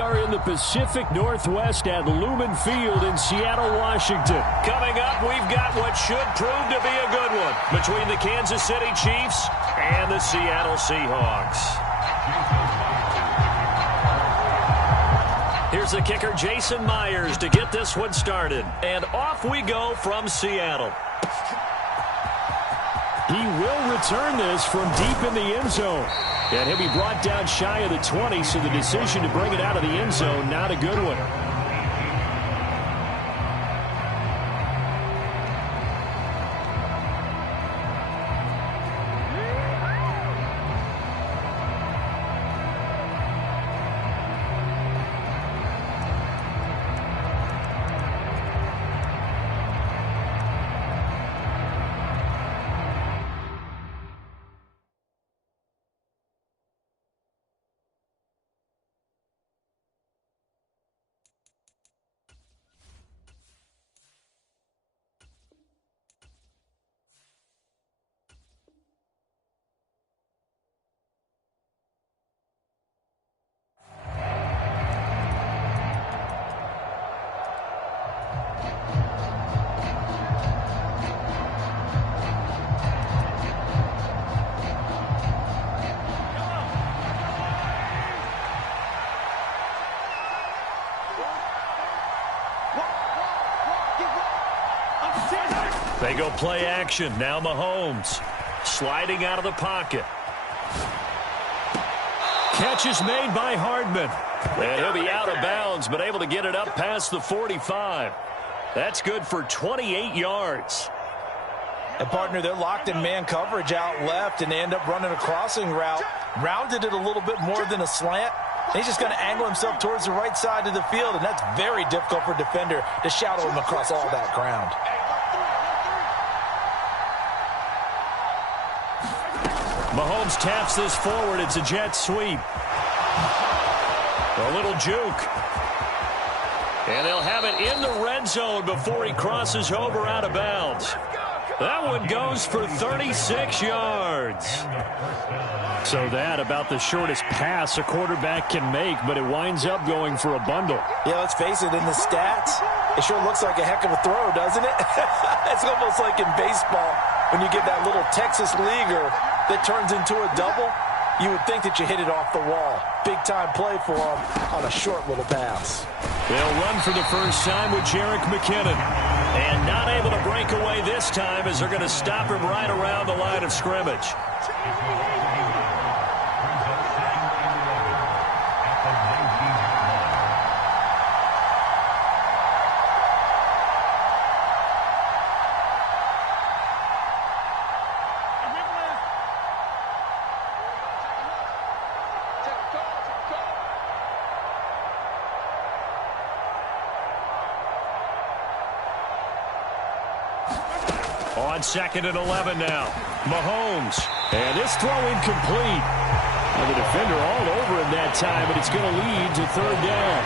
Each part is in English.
We are in the Pacific Northwest at Lumen Field in Seattle, Washington. Coming up, we've got what should prove to be a good one between the Kansas City Chiefs and the Seattle Seahawks. Here's the kicker, Jason Myers, to get this one started. And off we go from Seattle. He will return this from deep in the end zone. And he'll be brought down shy of the 20, so the decision to bring it out of the end zone, not a good one. They go play action. Now Mahomes sliding out of the pocket. Catch is made by Hardman. And he'll be out of bounds, but able to get it up past the 45. That's good for 28 yards. And partner, they're locked in man coverage out left, and they end up running a crossing route. Rounded it a little bit more than a slant. He's just going to angle himself towards the right side of the field, and that's very difficult for a defender to shadow him across all that ground. Mahomes taps this forward. It's a jet sweep. A little juke. And they'll have it in the red zone before he crosses over out of bounds. That one goes for 36 yards. So that about the shortest pass a quarterback can make, but it winds up going for a bundle. Yeah, let's face it, in the stats, it sure looks like a heck of a throw, doesn't it? It's almost like in baseball when you get that little Texas leaguer that turns into a double. You would think that you hit it off the wall. Big-time play for him on a short little pass. They'll run for the first time with Jerick McKinnon. And not able to break away this time as they're going to stop him right around the line of scrimmage. On 2nd and 11 now. Mahomes. And this throw incomplete. And the defender all over him that time, but it's going to lead to 3rd down.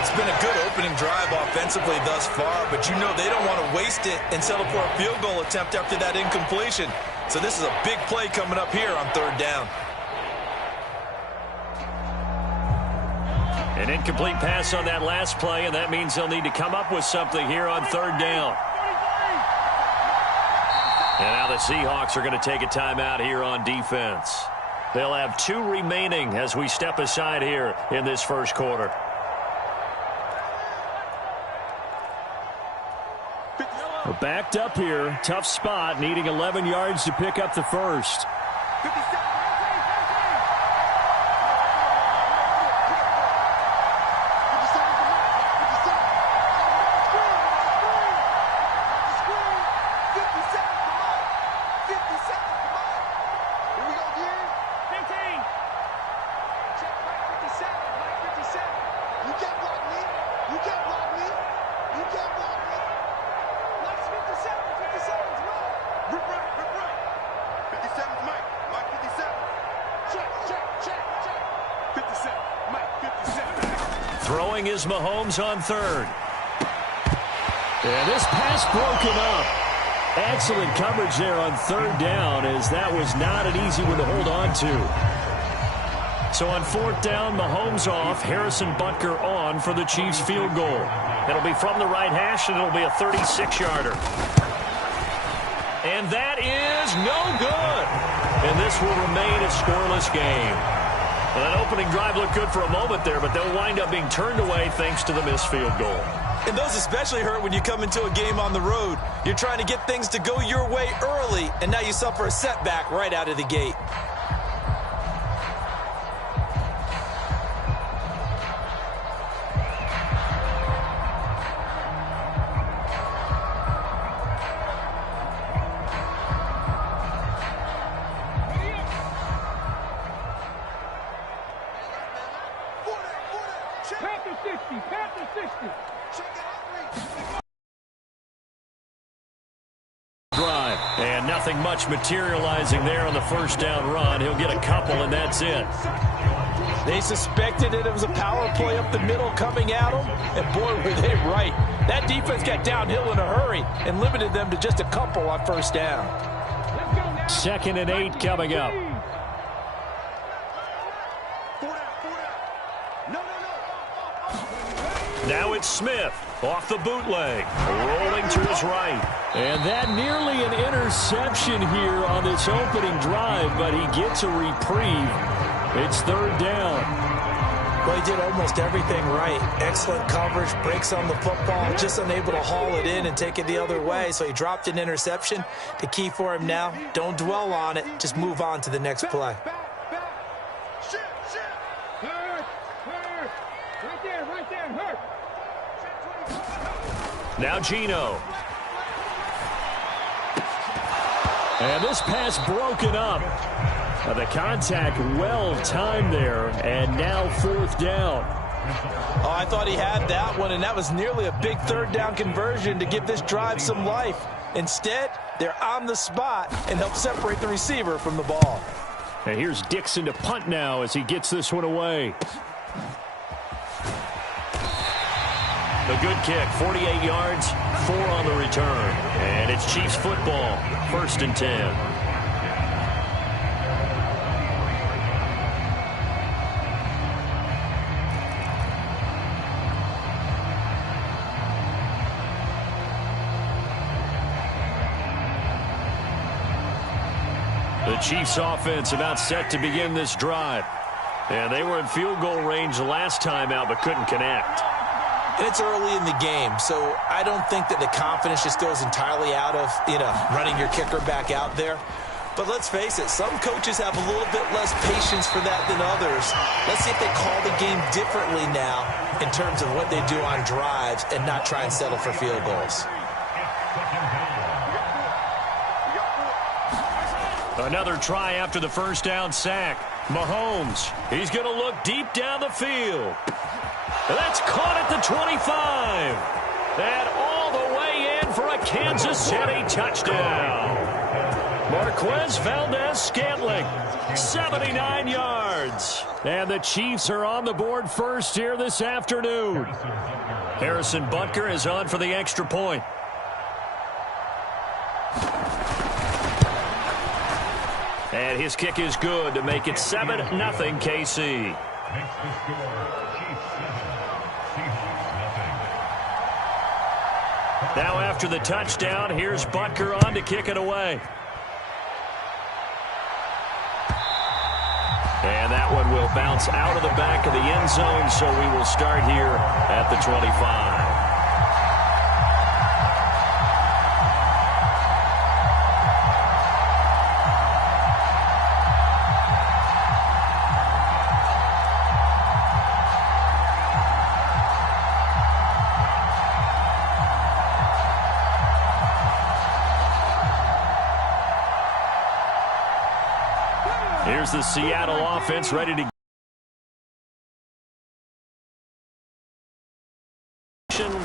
It's been a good opening drive offensively thus far, but you know they don't want to waste it and settle for a field goal attempt after that incompletion. So this is a big play coming up here on 3rd down. An incomplete pass on that last play, and that means they'll need to come up with something here on 3rd down. And now the Seahawks are going to take a timeout here on defense. They'll have 2 remaining as we step aside here in this first quarter. We're backed up here. Tough spot, needing 11 yards to pick up the first. Throwing is Mahomes on 3rd. And this pass broken up. Excellent coverage there on 3rd down, as that was not an easy one to hold on to. So on 4th down, Mahomes off, Harrison Butker on for the Chiefs field goal. It'll be from the right hash, and it'll be a 36-yarder. And that is no good. And this will remain a scoreless game. Well, that opening drive looked good for a moment there, but they'll wind up being turned away thanks to the missed field goal. And those especially hurt when you come into a game on the road. You're trying to get things to go your way early, and now you suffer a setback right out of the gate. Drive, and nothing much materializing there on the first down run. He'll get a couple, and that's it. They suspected that it was a power play up the middle coming at them, and boy, were they right. That defense got downhill in a hurry and limited them to just a couple on first down. 2nd and 8 coming up. Now it's Smith off the bootleg, rolling to his right. And that nearly an interception here on this opening drive, but he gets a reprieve. It's 3rd down. Well, he did almost everything right. Excellent coverage, breaks on the football, just unable to haul it in and take it the other way. So he dropped an interception. The key for him now, don't dwell on it. Just move on to the next play. Now Geno. And this pass broken up. The contact well timed there, and now 4th down. Oh, I thought he had that one, and that was nearly a big 3rd down conversion to give this drive some life. Instead, they're on the spot and help separate the receiver from the ball. And here's Dixon to punt now as he gets this one away. A good kick, 48 yards, 4 on the return. And it's Chiefs football, 1st and 10. The Chiefs offense about set to begin this drive. And they were in field goal range last time out, but couldn't connect. And it's early in the game, so I don't think that the confidence just goes entirely out of, running your kicker back out there. But let's face it, some coaches have a little bit less patience for that than others. Let's see if they call the game differently now in terms of what they do on drives and not try and settle for field goals. Another try after the first down sack. Mahomes, he's going to look deep down the field. That's caught at the 25. And all the way in for a Kansas City touchdown. Marquez Valdez-Scantling, 79 yards. And the Chiefs are on the board first here this afternoon. Harrison Butker is on for the extra point. And his kick is good to make it 7-0 KC. Now after the touchdown, here's Butker on to kick it away. And that one will bounce out of the back of the end zone, so we will start here at the 25. Here's the Seattle offense ready to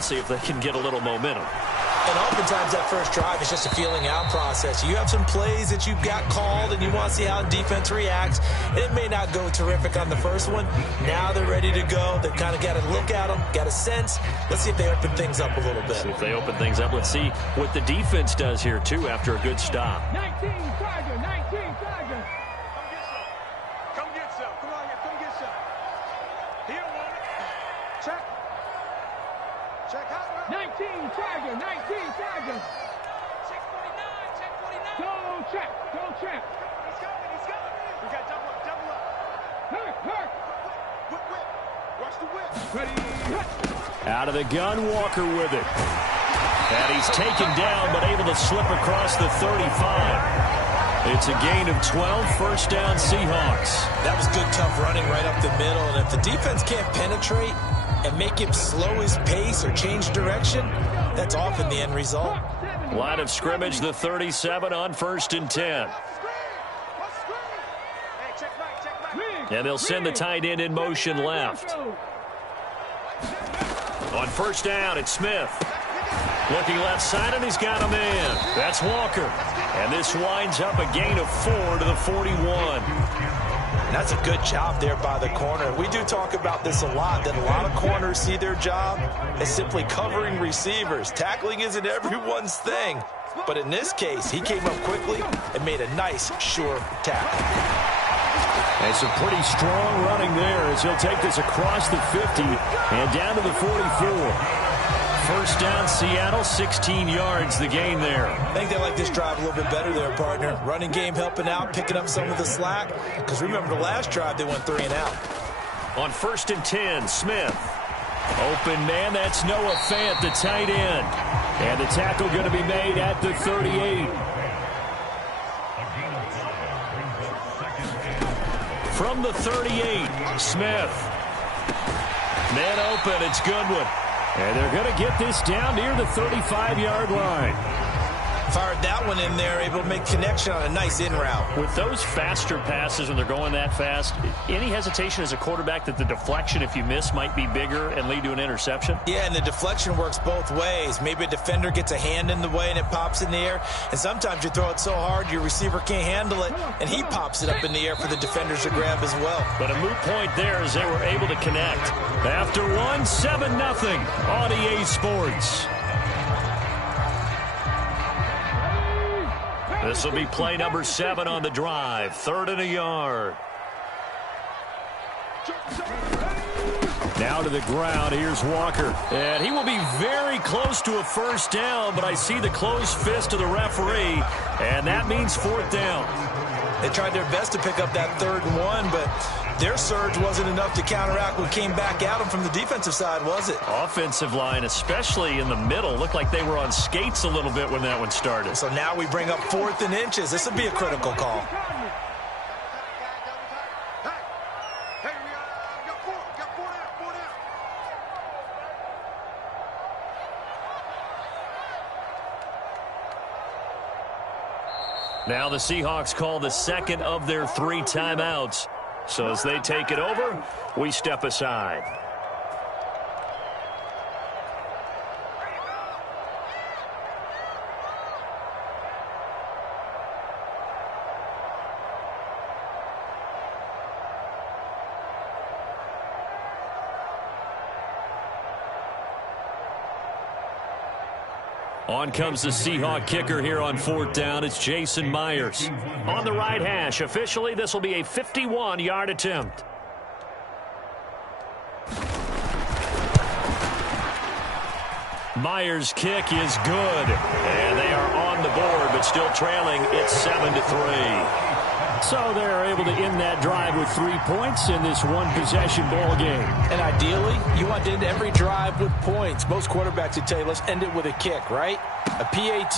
see if they can get a little momentum. And oftentimes that first drive is just a feeling out process. You have some plays that you've got called and you want to see how defense reacts. It may not go terrific on the first one. Now they're ready to go. They've kind of got to look at them, got a sense. Let's see if they open things up a little bit. See if they open things up. Let's see what the defense does here, too, after a good stop. 19 Tiger, 19 Tiger. Come get some. Come on here, come get Tiger, 19, Tiger. Check 49, check 49. Go check. He's coming. We got double up. Hurt. Whip. Watch the whip. Ready, Out of the gun, Walker with it. And he's taken down, but able to slip across the 35. It's a gain of 12, first down Seahawks. That was good, tough running right up the middle. And if the defense can't penetrate and make him slow his pace or change direction, that's often the end result. Line of scrimmage, the 37 on 1st and 10. And they'll send the tight end in motion left. On 1st down, it's Smith. Looking left side, and he's got a man. That's Walker. And this winds up a gain of 4 to the 41. That's a good job there by the corner. We do talk about this a lot, that a lot of corners see their job as simply covering receivers. Tackling isn't everyone's thing. But in this case, he came up quickly and made a nice, sure tackle. And some pretty strong running there as he'll take this across the 50 and down to the 44. First down, Seattle, 16 yards, the gain there. I think they like this drive a little bit better there, partner. Running game helping out, picking up some of the slack. Because remember, the last drive, they went 3 and out. On 1st and 10, Smith. Open man, that's Noah Fant, the tight end. And the tackle going to be made at the 38. From the 38, Smith. Man open, it's Goodwin. And they're going to get this down near the 35-yard line. Fired that one in there, able to make connection on a nice in route. With those faster passes when they're going that fast, any hesitation as a quarterback that the deflection, if you miss, might be bigger and lead to an interception? Yeah, and the deflection works both ways. Maybe a defender gets a hand in the way and it pops in the air. And sometimes you throw it so hard your receiver can't handle it, and he pops it up in the air for the defenders to grab as well. But a moot point there as they were able to connect. After 7-0 on EA Sports. This will be play number 7 on the drive. 3rd and a yard. Now to the ground. Here's Walker. And he will be very close to a first down, but I see the closed fist of the referee, and that means 4th down. They tried their best to pick up that 3rd and 1, but their surge wasn't enough to counteract what came back at them from the defensive side, was it? Offensive line, especially in the middle, looked like they were on skates a little bit when that one started. So now we bring up 4th and inches. This will be a critical call. Now the Seahawks call the 2nd of their 3 timeouts. So as they take it over, we step aside. On comes the Seahawk kicker here on 4th down. It's Jason Myers. On the right hash, officially, this will be a 51-yard attempt. Myers' kick is good. And they are on the board, but still trailing. It's 7-3. So they're able to end that drive with 3 points in this one-possession ball game. And ideally, you want to end every drive with points. Most quarterbacks would tell you, let's end it with a kick, right? A PAT,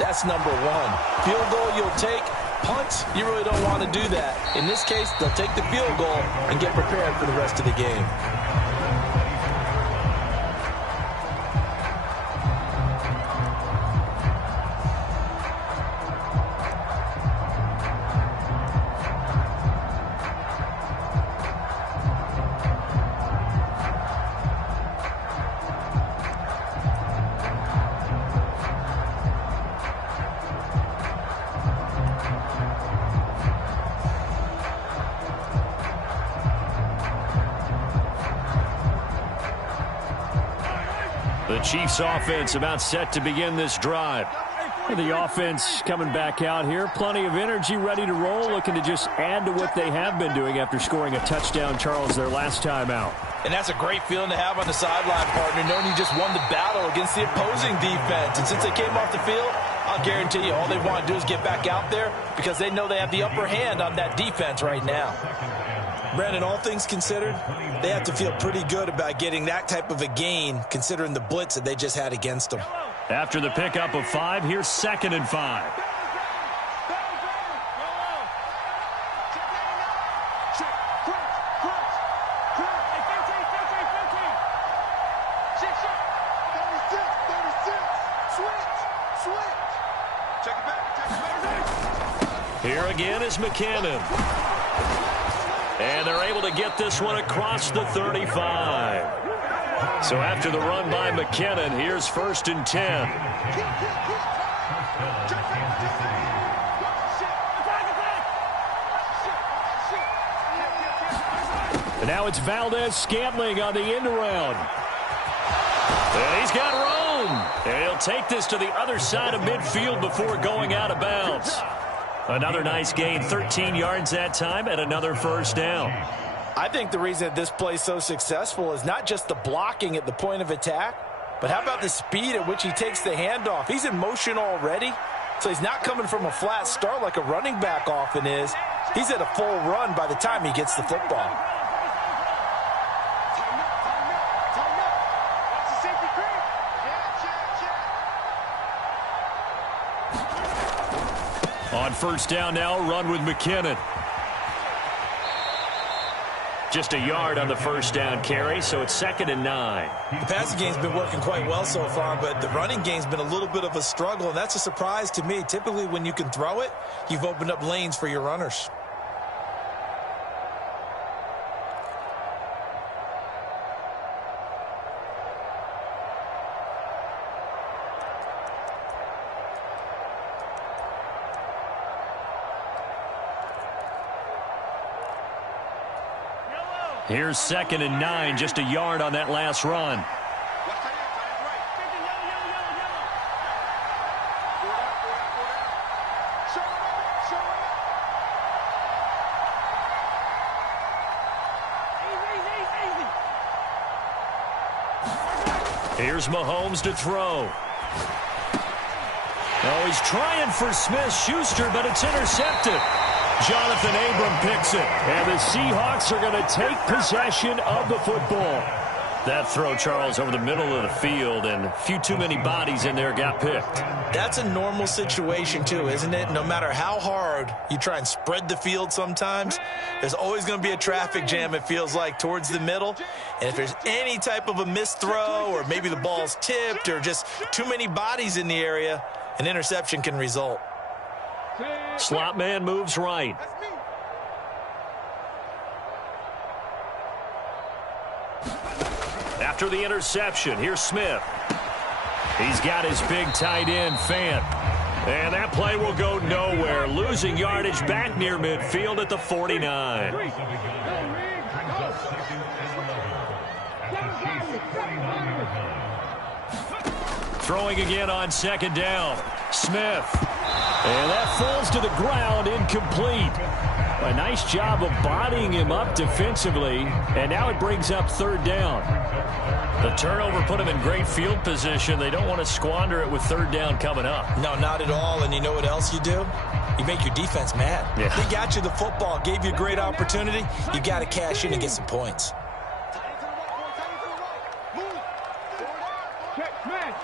that's number 1. Field goal you'll take. Punts, you really don't want to do that. In this case, they'll take the field goal and get prepared for the rest of the game. The Chiefs offense about set to begin this drive. The offense coming back out here. Plenty of energy, ready to roll, looking to just add to what they have been doing after scoring a touchdown, Charles, their last time out. And that's a great feeling to have on the sideline, partner, knowing you just won the battle against the opposing defense. And since they came off the field, I'll guarantee you all they want to do is get back out there because they know they have the upper hand on that defense right now. Brandon, all things considered, they have to feel pretty good about getting that type of a gain considering the blitz that they just had against them. After the pickup of 5, here's 2nd and 5. Here again is McKinnon. And they're able to get this one across the 35. So after the run by McKinnon, here's 1st and 10. And now it's Valdez-Scantling on the end around. And he's got room. And he'll take this to the other side of midfield before going out of bounds. Another nice gain, 13 yards that time, and another 1st down. I think the reason that this play is so successful is not just the blocking at the point of attack, but how about the speed at which he takes the handoff? He's in motion already, so he's not coming from a flat start like a running back often is. He's at a full run by the time he gets the football. On 1st down now, run with McKinnon. Just a yard on the 1st down carry, so it's 2nd and 9. The passing game's been working quite well so far, but the running game's been a little bit of a struggle, and that's a surprise to me. Typically, when you can throw it, you've opened up lanes for your runners. Here's 2nd and 9, just a yard on that last run. Here's Mahomes to throw. Oh, he's trying for Smith-Schuster, but it's intercepted. Jonathan Abram picks it, and the Seahawks are going to take possession of the football. That throw, Charles, over the middle of the field, and a few too many bodies in there got picked. That's a normal situation, too, isn't it? No matter how hard you try and spread the field sometimes, there's always going to be a traffic jam, it feels like, towards the middle. And if there's any type of a missed throw or maybe the ball's tipped or just too many bodies in the area, an interception can result. Slot man moves right. After the interception, here's Smith. He's got his big tight end, Fant. And that play will go nowhere. Losing yardage back near midfield at the 49. Throwing again on 2nd down. Smith. And that falls to the ground, incomplete. A nice job of bodying him up defensively, and now it brings up 3rd down. The turnover put him in great field position. They don't want to squander it with 3rd down coming up. No, not at all, and you know what else you do? You make your defense mad. Yeah. They got you the football, gave you a great opportunity. You got to cash in and get some points. Check smash.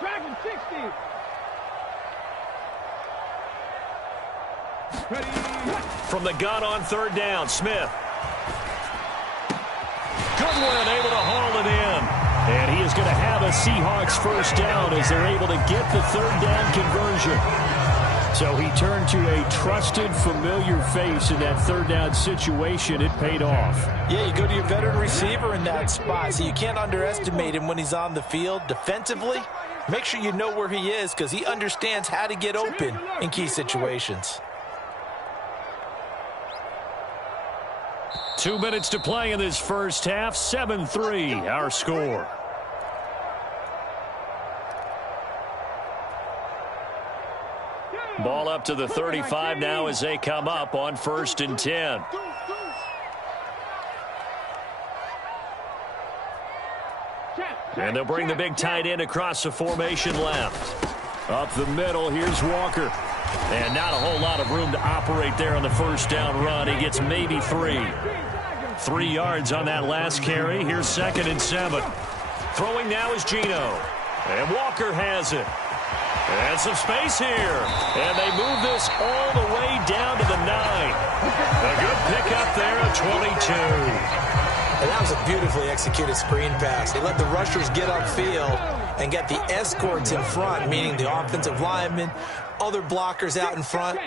Dragon 60. From the gun on 3rd down, Smith. Goodwin able to haul it in. And he is going to have a Seahawks 1st down as they're able to get the 3rd down conversion. So he turned to a trusted, familiar face in that 3rd down situation. It paid off. Yeah, you go to your veteran receiver in that spot, so you can't underestimate him when he's on the field. Defensively, make sure you know where he is because he understands how to get open in key situations. 2 minutes to play in this first half. 7-3, our score. Ball up to the 35 now as they come up on 1st and 10. And they'll bring the big tight end across the formation left. Up the middle, here's Walker. And not a whole lot of room to operate there on the first down run. He gets maybe 3. 3 yards on that last carry. Here's 2nd and 7. Throwing now is Geno. And Walker has it. And some space here. And they move this all the way down to the 9. A good pickup there at 22. And that was a beautifully executed screen pass. They let the rushers get upfield and get the escorts in front, meaning the offensive linemen, other blockers out in front,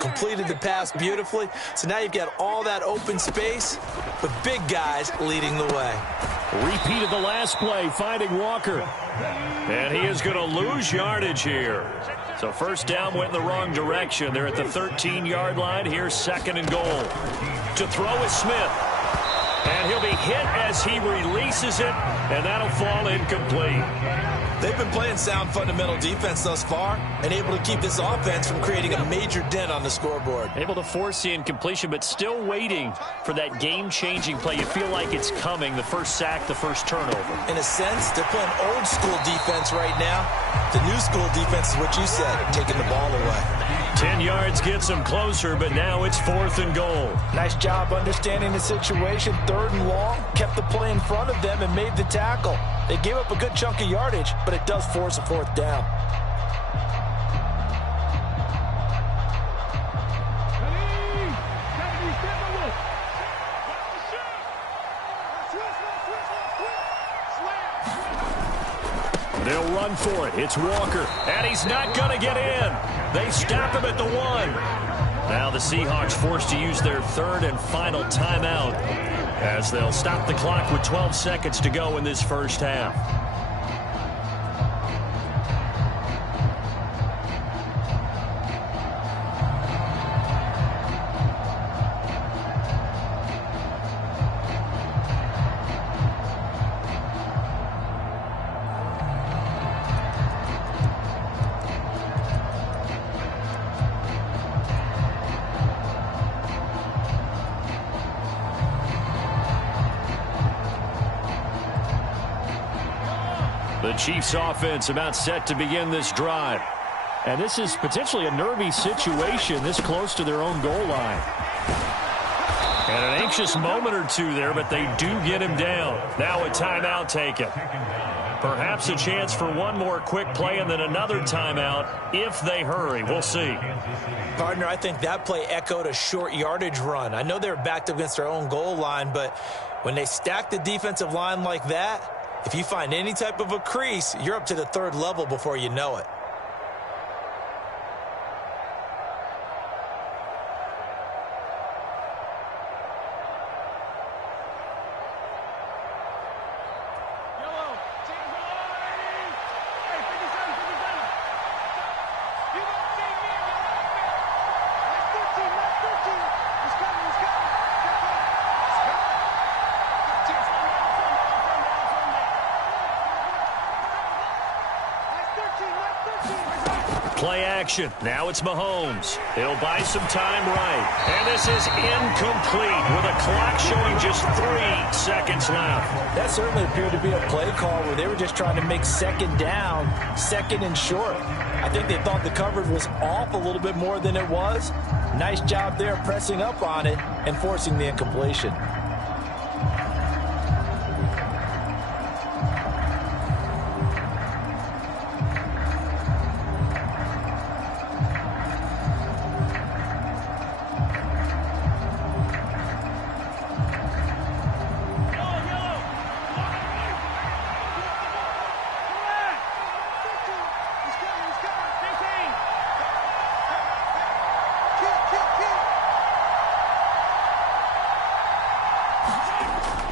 completed the pass beautifully. So now you've got all that open space, but big guys leading the way. Repeated the last play, finding Walker. And he is going to lose yardage here. So first down went in the wrong direction. They're at the 13-yard line. Here's 2nd and goal. To throw is Smith. And he'll be hit as he releases it, and that'll fall incomplete. They've been playing sound fundamental defense thus far and able to keep this offense from creating a major dent on the scoreboard. Able to force the incompletion, but still waiting for that game-changing play. You feel like it's coming, the first sack, the first turnover. In a sense, they're playing old-school defense right now. The new-school defense is what you said, taking the ball away. 10 yards gets them closer, but now it's 4th and goal. Nice job understanding the situation. 3rd and long, kept the play in front of them and made the tackle. They gave up a good chunk of yardage, but it does force a 4th down. They'll run for it. It's Walker, and he's not going to get in. They stop him at the 1. Now the Seahawks forced to use their 3rd and final timeout as they'll stop the clock with 12 seconds to go in this first half. The Chiefs offense about set to begin this drive. And this is potentially a nervy situation this close to their own goal line. And an anxious moment or two there, but they do get him down. Now a timeout taken. Perhaps a chance for one more quick play and then another timeout if they hurry. We'll see. Partner, I think that play echoed a short yardage run. I know they were backed up against their own goal line, but when they stack the defensive line like that, if you find any type of a crease, you're up to the 3rd level before you know it. Play action. Now it's Mahomes. He'll buy some time right. And this is incomplete with a clock showing just 3 seconds left. That certainly appeared to be a play call where they were just trying to make 2nd down, 2nd and short. I think they thought the coverage was off a little bit more than it was. Nice job there pressing up on it and forcing the incompletion.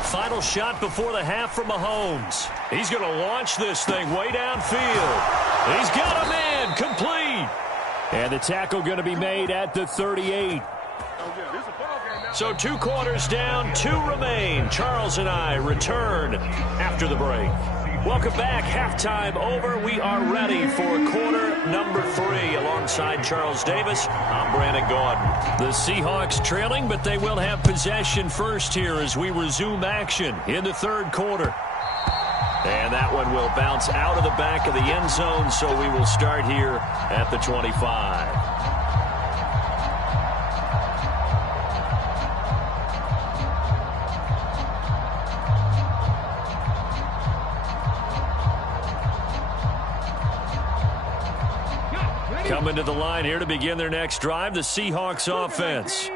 Final shot before the half from Mahomes. He's going to launch this thing way downfield. He's got him in, complete. And the tackle going to be made at the 38. So 2 quarters down, 2 remain. Charles and I return after the break. Welcome back. Halftime over. We are ready for quarter number 3. Alongside Charles Davis, I'm Brandon Gaudin. The Seahawks trailing, but they will have possession first here as we resume action in the third quarter. And that one will bounce out of the back of the end zone, so we will start here at the 25. Coming to the line here to begin their next drive, the Seahawks offense.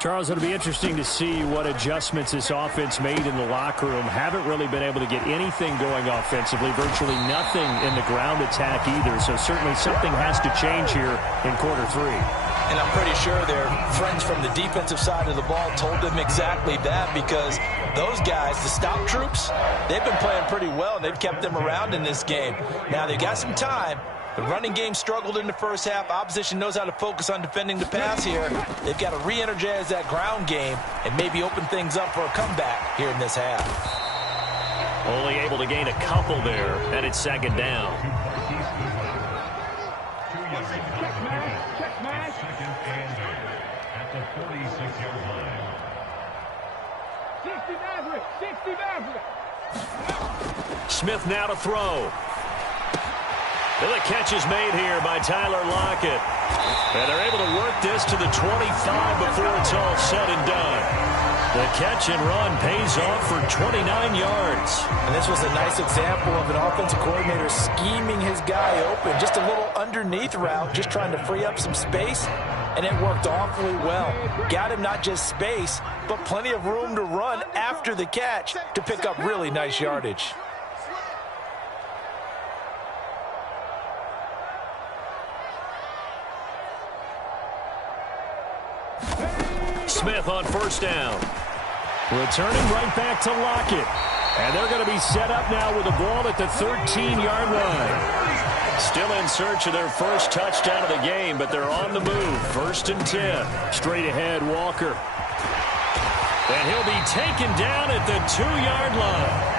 Charles, it'll be interesting to see what adjustments this offense made in the locker room. Haven't really been able to get anything going offensively, virtually nothing in the ground attack either. So certainly something has to change here in quarter 3. And I'm pretty sure their friends from the defensive side of the ball told them exactly that, because those guys, the stop troops, they've been playing pretty well, and they've kept them around in this game. Now they've got some time. The running game struggled in the first half. Opposition knows how to focus on defending the pass here. They've got to re-energize that ground game and maybe open things up for a comeback here in this half. Only able to gain a couple there, and it's second down. Second and at the 46-yard line. Smith now to throw. And the catch is made here by Tyler Lockett. And they're able to work this to the 25 before it's all said and done. The catch and run pays off for 29 yards. And this was a nice example of an offensive coordinator scheming his guy open. Just a little underneath route, just trying to free up some space. And it worked awfully well. Got him not just space, but plenty of room to run after the catch to pick up really nice yardage. Smith on first down. Returning right back to Lockett. And they're going to be set up now with the ball at the 13-yard line. Still in search of their first touchdown of the game, but they're on the move. First and 10. Straight ahead, Walker. And he'll be taken down at the 2-yard line.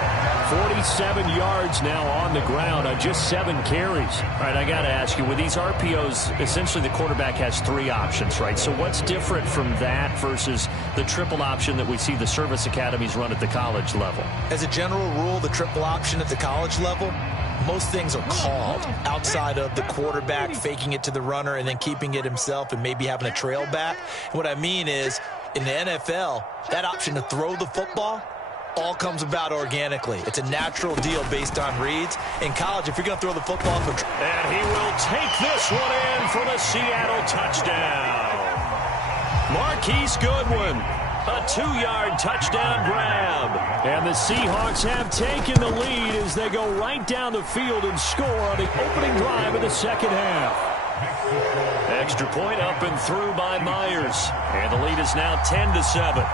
47 yards now on the ground on just 7 carries. All right, I got to ask you, with these RPOs, essentially the quarterback has 3 options, right? So what's different from that versus the triple option that we see the service academies run at the college level? As a general rule, the triple option at the college level, most things are called outside of the quarterback faking it to the runner and then keeping it himself and maybe having a trail back. What I mean is, in the NFL, that option to throw the football all comes about organically. It's a natural deal based on reads. In college, if you're going to throw the football... And he will take this one in for the Seattle touchdown. Marquise Goodwin, a 2-yard touchdown grab. And the Seahawks have taken the lead as they go right down the field and score on the opening drive of the second half. Extra point up and through by Myers. And the lead is now 10-7.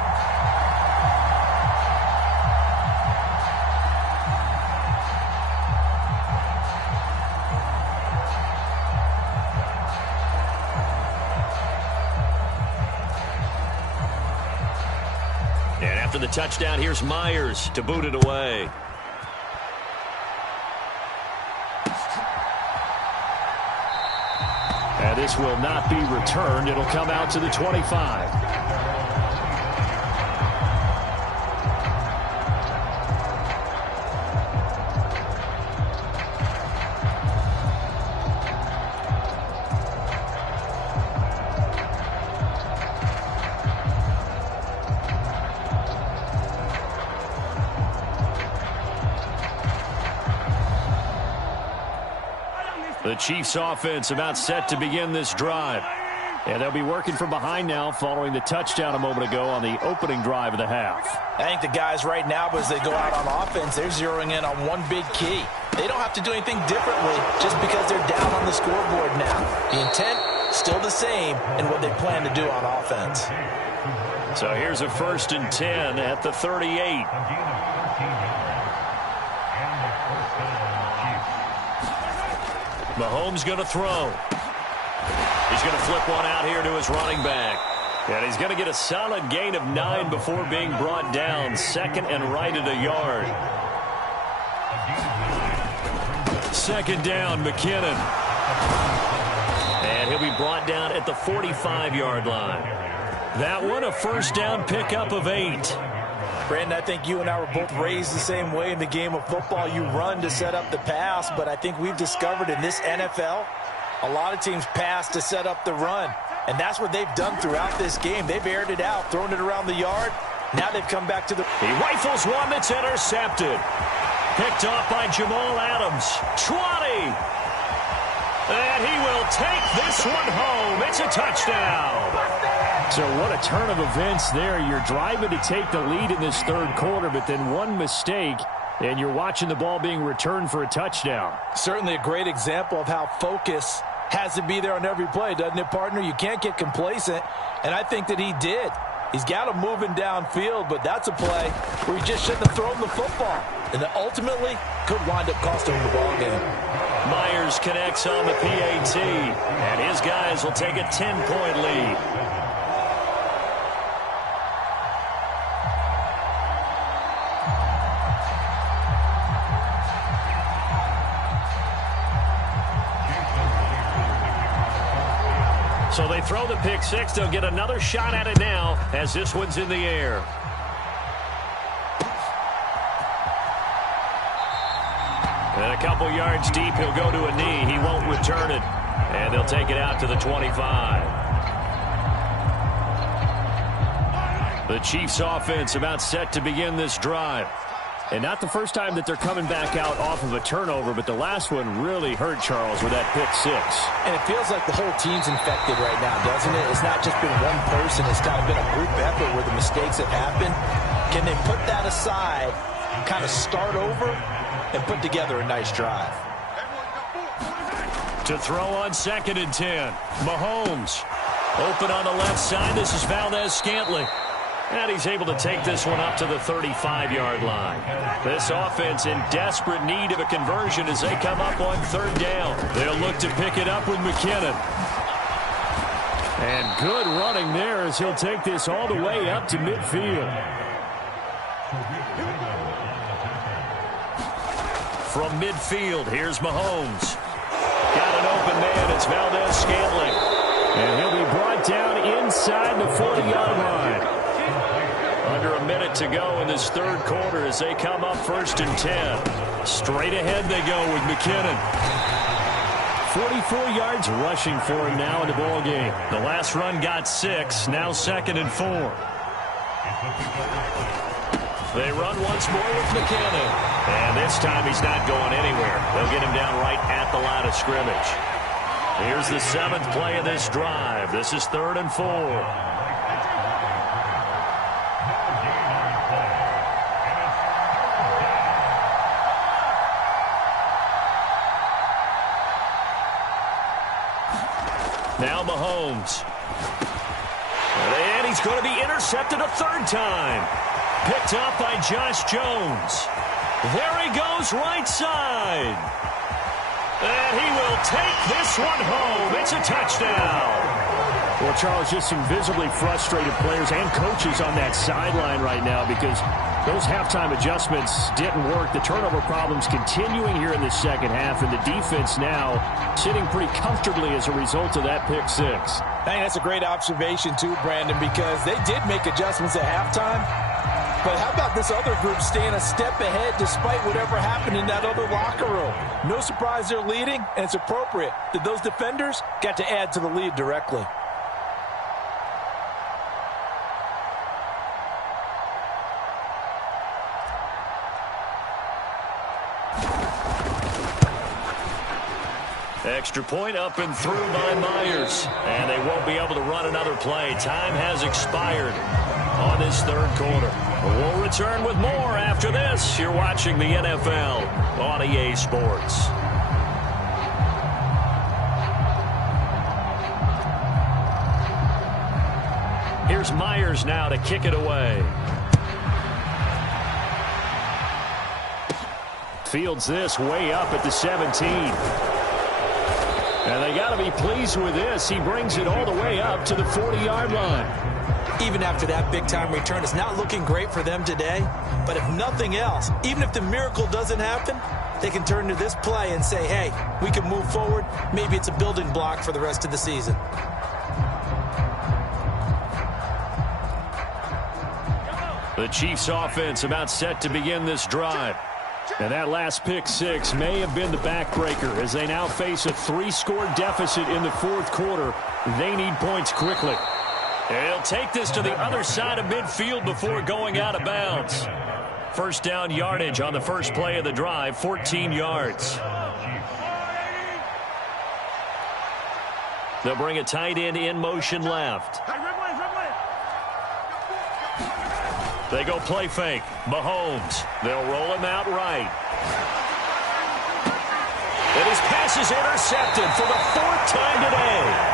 And after the touchdown, here's Myers to boot it away. And this will not be returned. It'll come out to the 25. The Chiefs offense about set to begin this drive. And they'll be working from behind now following the touchdown a moment ago on the opening drive of the half. I think the guys right now, as they go out on offense, they're zeroing in on one big key. They don't have to do anything differently just because they're down on the scoreboard now. The intent, still the same in what they plan to do on offense. So here's a first and 10 at the 38. Mahomes going to throw. He's going to flip one out here to his running back. And he's going to get a solid gain of 9 before being brought down. Second and right at a yard. second down, McKinnon. And he'll be brought down at the 45-yard line. That one, a first down pickup of 8. Brandon, I think you and I were both raised the same way in the game of football. You run to set up the pass, but I think we've discovered in this NFL, a lot of teams pass to set up the run. And that's what they've done throughout this game. They've aired it out, thrown it around the yard. Now they've come back to the... He rifles one that's intercepted. Picked off by Jamal Adams. 20. And he will take this one home. It's a touchdown. So what a turn of events there. You're driving to take the lead in this third quarter, but then one mistake, and you're watching the ball being returned for a touchdown. Certainly a great example of how focus has to be there on every play, doesn't it, partner? You can't get complacent, and I think that he did. He's got him moving downfield, but that's a play where he just shouldn't have thrown the football. And that ultimately could wind up costing him the ball game. Myers connects on the PAT, and his guys will take a 10-point lead. So they throw the pick six. They'll get another shot at it now as this one's in the air. And a couple yards deep, he'll go to a knee. He won't return it. And they'll take it out to the 25. The Chiefs offense about set to begin this drive. And not the first time that they're coming back out off of a turnover, but the last one really hurt Charles with that pick six. And it feels like the whole team's infected right now, doesn't it? It's not just been one person. It's kind of been a group effort where the mistakes have happened. Can they put that aside, kind of start over, and put together a nice drive? To throw on 2nd and 10. Mahomes. Open on the left side. This is Valdez-Scantling. And he's able to take this one up to the 35-yard line. This offense in desperate need of a conversion as they come up on 3rd down. They'll look to pick it up with McKinnon. And good running there as he'll take this all the way up to midfield. From midfield, here's Mahomes. Got an open man. It's Valdez-Scantling. And he'll be brought down inside the 40-yard line. Under a minute to go in this third quarter as they come up 1st and 10. Straight ahead they go with McKinnon. 44 yards rushing for him now in the ball game. The last run got 6. Now 2nd and 4. They run once more with McKinnon. And this time he's not going anywhere. They'll get him down right at the line of scrimmage. Here's the 7th play of this drive. This is 3rd and 4. Now Mahomes. And he's going to be intercepted a 3rd time. Picked off by Josh Jones. There he goes right side. And he will take this one home. It's a touchdown. Well, Charles, just some visibly frustrated players and coaches on that sideline right now because those halftime adjustments didn't work. The turnover problems continuing here in the second half, and the defense now sitting pretty comfortably as a result of that pick six. I think that's a great observation too, Brandon, because they did make adjustments at halftime. But how about this other group staying a step ahead despite whatever happened in that other locker room? No surprise they're leading, and it's appropriate that those defenders got to add to the lead directly. Extra point up and through by Myers. And they won't be able to run another play. Time has expired on this third quarter. We'll return with more after this. You're watching the NFL on EA Sports. Here's Myers now to kick it away. Fields this way up at the 17. And they got to be pleased with this. He brings it all the way up to the 40-yard line. Even after that big-time return, it's not looking great for them today. But if nothing else, even if the miracle doesn't happen, they can turn to this play and say, hey, we can move forward. Maybe it's a building block for the rest of the season. The Chiefs offense about set to begin this drive. And that last pick six may have been the backbreaker as they now face a 3-score deficit in the fourth quarter. They need points quickly. He'll take this to the other side of midfield before going out of bounds. First down yardage on the first play of the drive, 14 yards. They'll bring a tight end in motion left. They go play fake. Mahomes. They'll roll him out right. And his pass is intercepted for the 4th time today.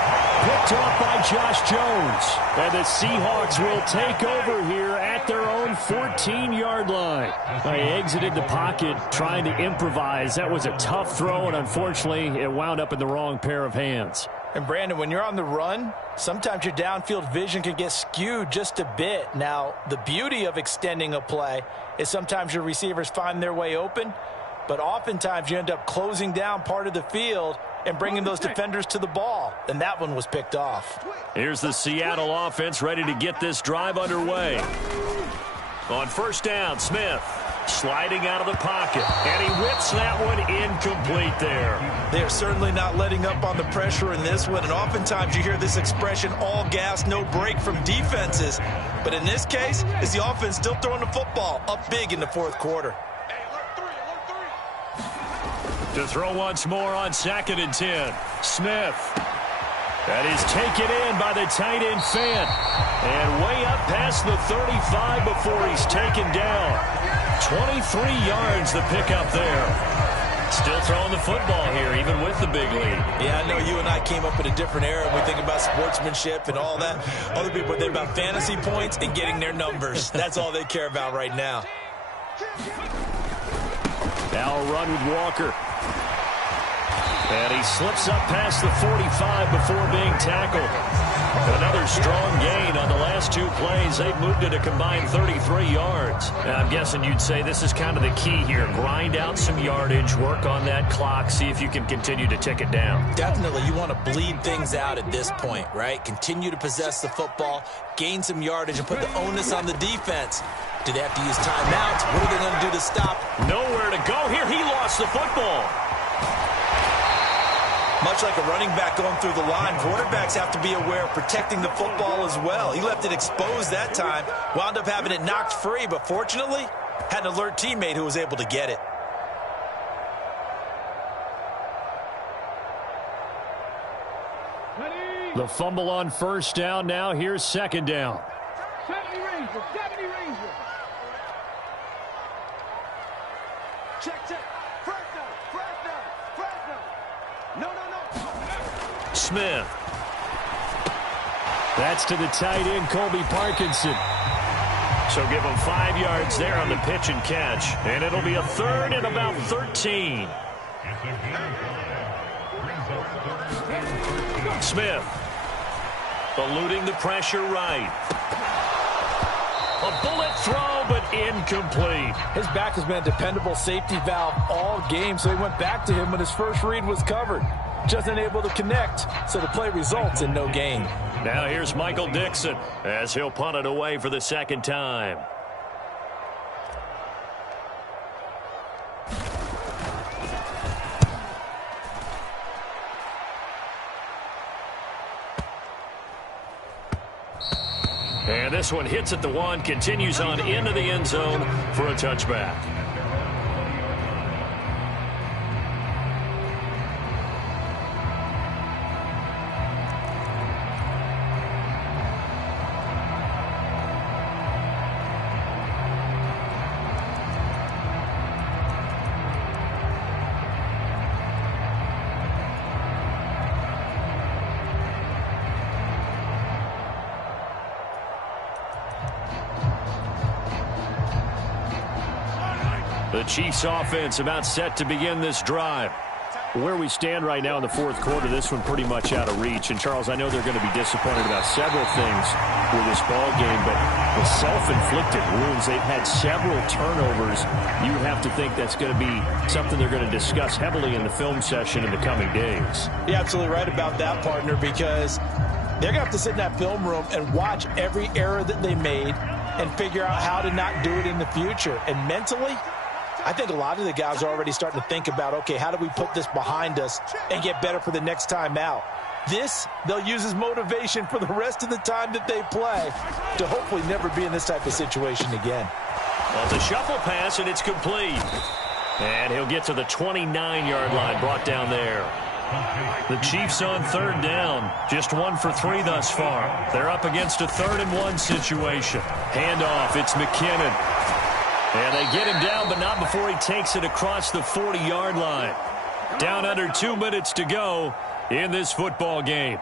Picked off by Josh Jones. And the Seahawks will take over here at their own 14-yard line. They exited the pocket trying to improvise. That was a tough throw, and unfortunately, it wound up in the wrong pair of hands. And, Brandon, when you're on the run, sometimes your downfield vision can get skewed just a bit. Now, the beauty of extending a play is sometimes your receivers find their way open, but oftentimes you end up closing down part of the field and bringing those defenders to the ball. And that one was picked off. Here's the Seattle offense ready to get this drive underway. On first down, Smith sliding out of the pocket, and he whips that one incomplete there. They are certainly not letting up on the pressure in this one, and oftentimes you hear this expression, all gas, no break from defenses. But in this case, is the offense still throwing the football up big in the fourth quarter. To throw once more on 2nd and 10. Smith. That is taken in by the tight end Fant. And way up past the 35 before he's taken down. 23 yards the pickup there. Still throwing the football here, even with the big lead. Yeah, I know you and I came up in a different era. We think about sportsmanship and all that. Other people think about fantasy points and getting their numbers. That's all they care about right now. Now a run with Walker. And he slips up past the 45 before being tackled. Another strong gain on the last 2 plays. They've moved it a combined 33 yards. Now, I'm guessing you'd say this is kind of the key here. Grind out some yardage, work on that clock, see if you can continue to tick it down. Definitely. You want to bleed things out at this point, right? Continue to possess the football, gain some yardage, and put the onus on the defense. Do they have to use timeouts? What are they going to do to stop? Nowhere to go here. He lost the football. Much like a running back going through the line, quarterbacks have to be aware of protecting the football as well. He left it exposed that time, wound up having it knocked free, but fortunately, had an alert teammate who was able to get it. The fumble on first down. Now here's 2nd down. 70 Ranger, 70 Ranger. Check. Fresno. No. Smith. That's to the tight end, Colby Parkinson. So give him 5 yards there on the pitch and catch. And it'll be a 3rd and about 13. Smith. Eluding the pressure right. A bullet throw, but incomplete. His back has been a dependable safety valve all game, so he went back to him when his first read was covered. Just unable to connect, so the play results in no gain. Now here's Michael Dixon as he'll punt it away for the 2nd time. And this one hits at the 1, continues on into the end zone for a touchback. The Chiefs offense about set to begin this drive. Where we stand right now in the fourth quarter, this one pretty much out of reach. And, Charles, I know they're going to be disappointed about several things with this ball game, but the self-inflicted wounds, they've had several turnovers. You have to think that's going to be something they're going to discuss heavily in the film session in the coming days. You're absolutely right about that, partner, because they're going to have to sit in that film room and watch every error that they made and figure out how to not do it in the future. And mentally, I think a lot of the guys are already starting to think about, okay, how do we put this behind us and get better for the next time out? This, they'll use as motivation for the rest of the time that they play to hopefully never be in this type of situation again. Well, the shuffle pass, and it's complete. And he'll get to the 29-yard line, brought down there. The Chiefs on third down, just 1 for 3 thus far. They're up against a 3rd-and-1 situation. Handoff, it's McKinnon. And they get him down, but not before he takes it across the 40-yard line. Down under 2 minutes to go in this football game.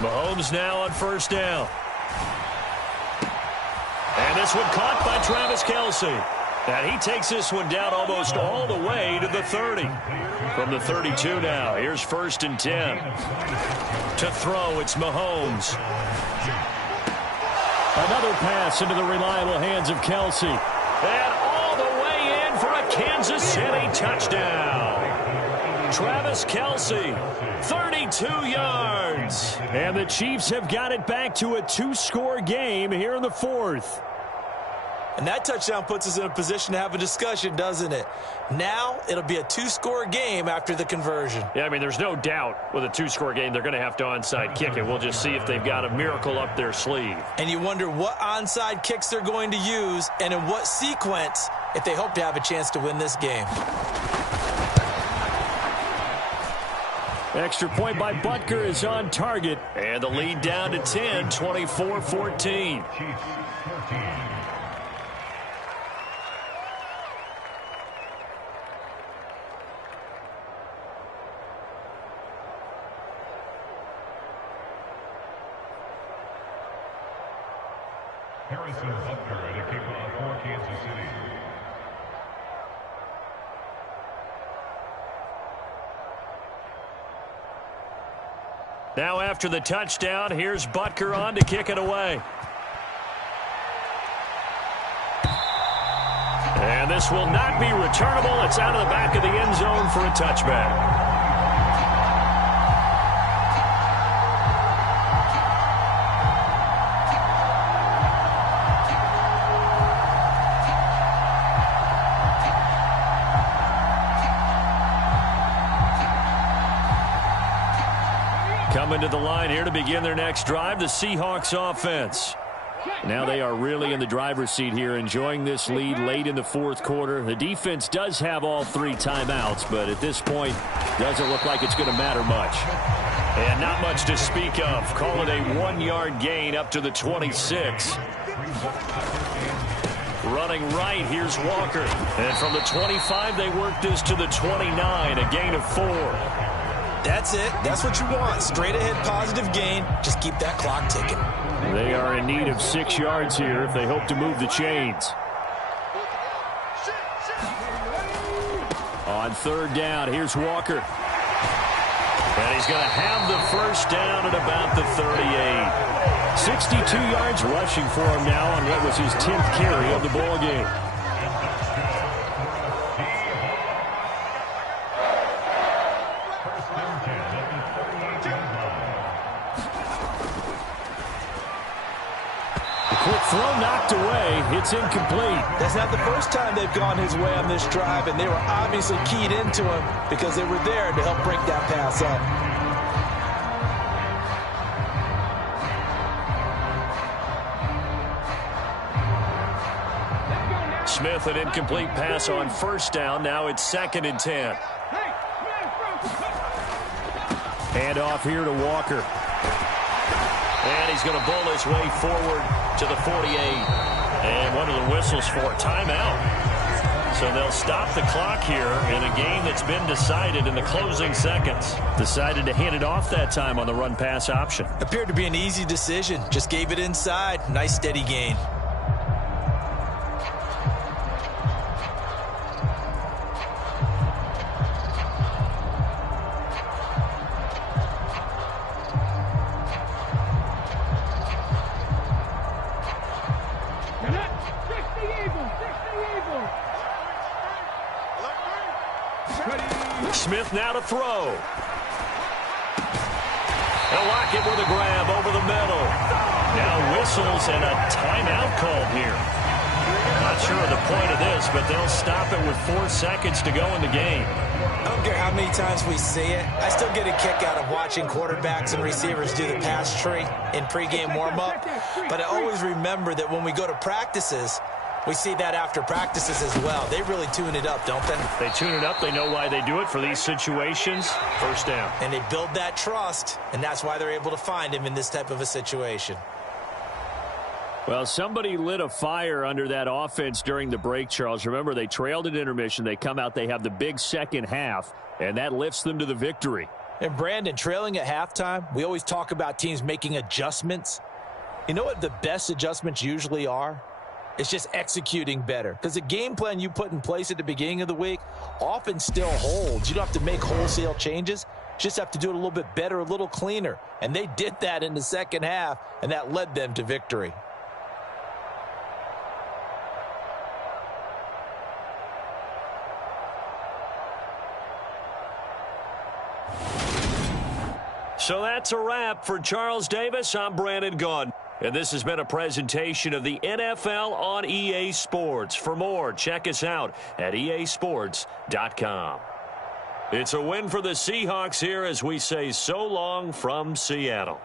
Mahomes now on first down. And this one caught by Travis Kelce. And he takes this one down almost all the way to the 30. From the 32 now, here's 1st and 10. To throw, it's Mahomes. Another pass into the reliable hands of Kelce. And all the way in for a Kansas City touchdown. Travis Kelce, 32 yards. And the Chiefs have got it back to a 2-score game here in the 4th. And that touchdown puts us in a position to have a discussion, doesn't it? Now it'll be a 2-score game after the conversion. Yeah, I mean, there's no doubt with a 2-score game they're going to have to onside kick it. We'll just see if they've got a miracle up their sleeve. And you wonder what onside kicks they're going to use and in what sequence if they hope to have a chance to win this game. Extra point by Butker is on target. And the lead down to 10, 24-14. Harrison Butker at a kickoff for Kansas City. Now after the touchdown, here's Butker on to kick it away. And this will not be returnable. It's out of the back of the end zone for a touchback. Coming to the line here to begin their next drive, the Seahawks offense. Now they are really in the driver's seat here, enjoying this lead late in the 4th quarter. The defense does have all 3 timeouts, but at this point, doesn't look like it's going to matter much. And not much to speak of. Call it a 1-yard gain up to the 26. Running right, here's Walker. And from the 25, they work this to the 29, a gain of 4. That's it. That's what you want. Straight ahead positive gain. Just keep that clock ticking. They are in need of 6 yards here if they hope to move the chains. On 3rd down, here's Walker. And he's going to have the first down at about the 38. 62 yards rushing for him now on what was his 10th carry of the ball game. Quick throw knocked away. It's incomplete. That's not the first time they've gone his way on this drive, and they were obviously keyed into him because they were there to help break that pass up. Smith, an incomplete pass on first down. Now it's 2nd and 10. Hand off here to Walker. And he's going to bowl his way forward to the 48. And what are the whistles for? Timeout. So they'll stop the clock here in a game that's been decided in the closing seconds. Decided to hand it off that time on the run-pass option. Appeared to be an easy decision. Just gave it inside. Nice steady gain. Smith now to throw. They'll lock it with a grab over the middle. Now whistles and a timeout called here. Not sure of the point of this, but they'll stop it with 4 seconds to go in the game. I don't care how many times we see it. I still get a kick out of watching quarterbacks and receivers do the pass tree in pregame warm-up. But I always remember that when we go to practices, we see that after practices as well. They really tune it up, don't they? They tune it up. They know why they do it for these situations. First down. And they build that trust, and that's why they're able to find him in this type of a situation. Well, somebody lit a fire under that offense during the break, Charles. Remember, they trailed at intermission. They come out, they have the big second half, and that lifts them to the victory. And Brandon, trailing at halftime, we always talk about teams making adjustments. You know what the best adjustments usually are? It's just executing better. Because the game plan you put in place at the beginning of the week often still holds. You don't have to make wholesale changes. You just have to do it a little bit better, a little cleaner. And they did that in the second half, and that led them to victory. So that's a wrap for Charles Davis. I'm Brandon Gaudin. And this has been a presentation of the NFL on EA Sports. For more, check us out at easports.com. It's a win for the Seahawks here as we say so long from Seattle.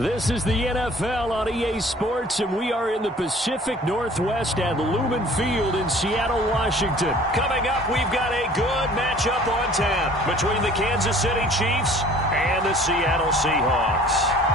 This is the NFL on EA Sports, and we are in the Pacific Northwest at Lumen Field in Seattle, Washington. Coming up, we've got a good matchup on tap between the Kansas City Chiefs and the Seattle Seahawks.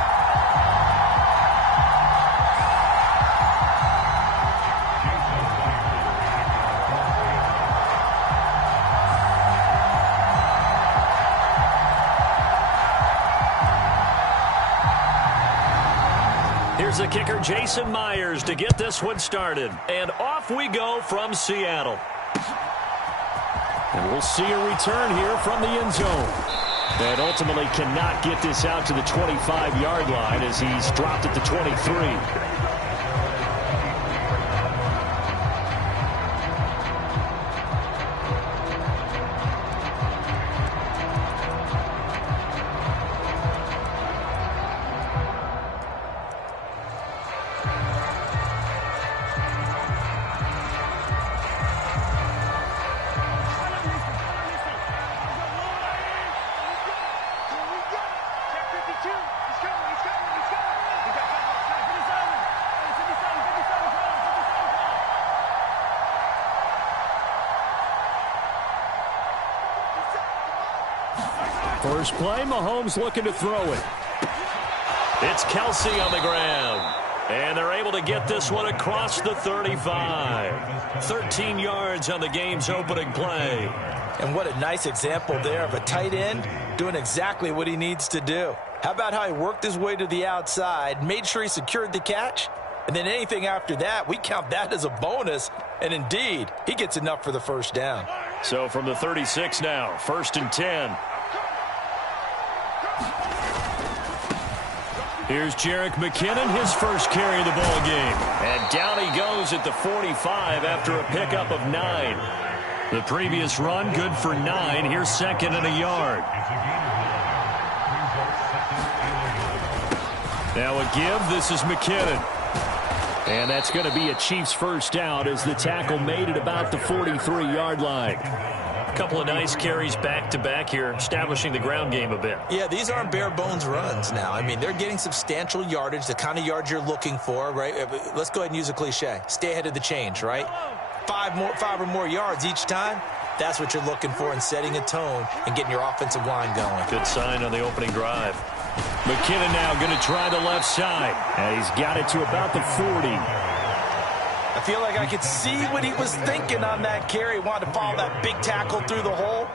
Here's the kicker, Jason Myers, to get this one started. And off we go from Seattle. And we'll see a return here from the end zone. And ultimately cannot get this out to the 25-yard line as he's dropped at the 23. First play, Mahomes looking to throw it. It's Kelce on the ground. And they're able to get this one across the 35. 13 yards on the game's opening play. And what a nice example there of a tight end doing exactly what he needs to do. How about how he worked his way to the outside, made sure he secured the catch, and then anything after that, we count that as a bonus. And indeed, he gets enough for the first down. So from the 36 now, 1st and 10. Here's Jerick McKinnon, his first carry of the ball game. And down he goes at the 45 after a pickup of 9. The previous run, good for 9. Here's 2nd and a yard. Now a give. This is McKinnon. And that's going to be a Chiefs first down as the tackle made it about the 43-yard line. A couple of nice carries back-to-back here, establishing the ground game a bit. Yeah, these aren't bare-bones runs now. I mean, they're getting substantial yardage, the kind of yards you're looking for, right? Let's go ahead and use a cliche. Stay ahead of the change, right? 5 or more yards each time. That's what you're looking for in setting a tone and getting your offensive line going. Good sign on the opening drive. McKinnon now going to try the left side. And he's got it to about the 40. I feel like I could see what he was thinking on that carry. He wanted to follow that big tackle through the hole.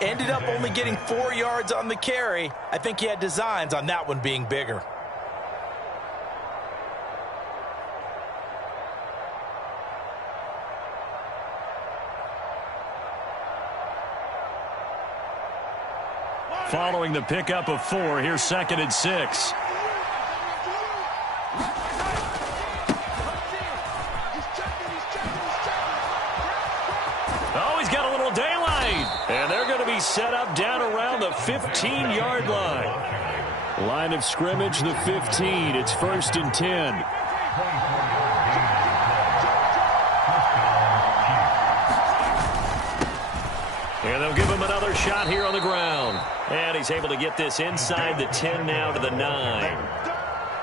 Ended up only getting 4 yards on the carry. I think he had designs on that one being bigger. Following the pickup of 4, here's 2nd and 6. Oh, he's got a little daylight. And they're going to be set up down around the 15-yard line. Line of scrimmage, the 15. It's 1st and 10. And they'll give him another shot here on the ground. And he's able to get this inside the 10 now to the 9.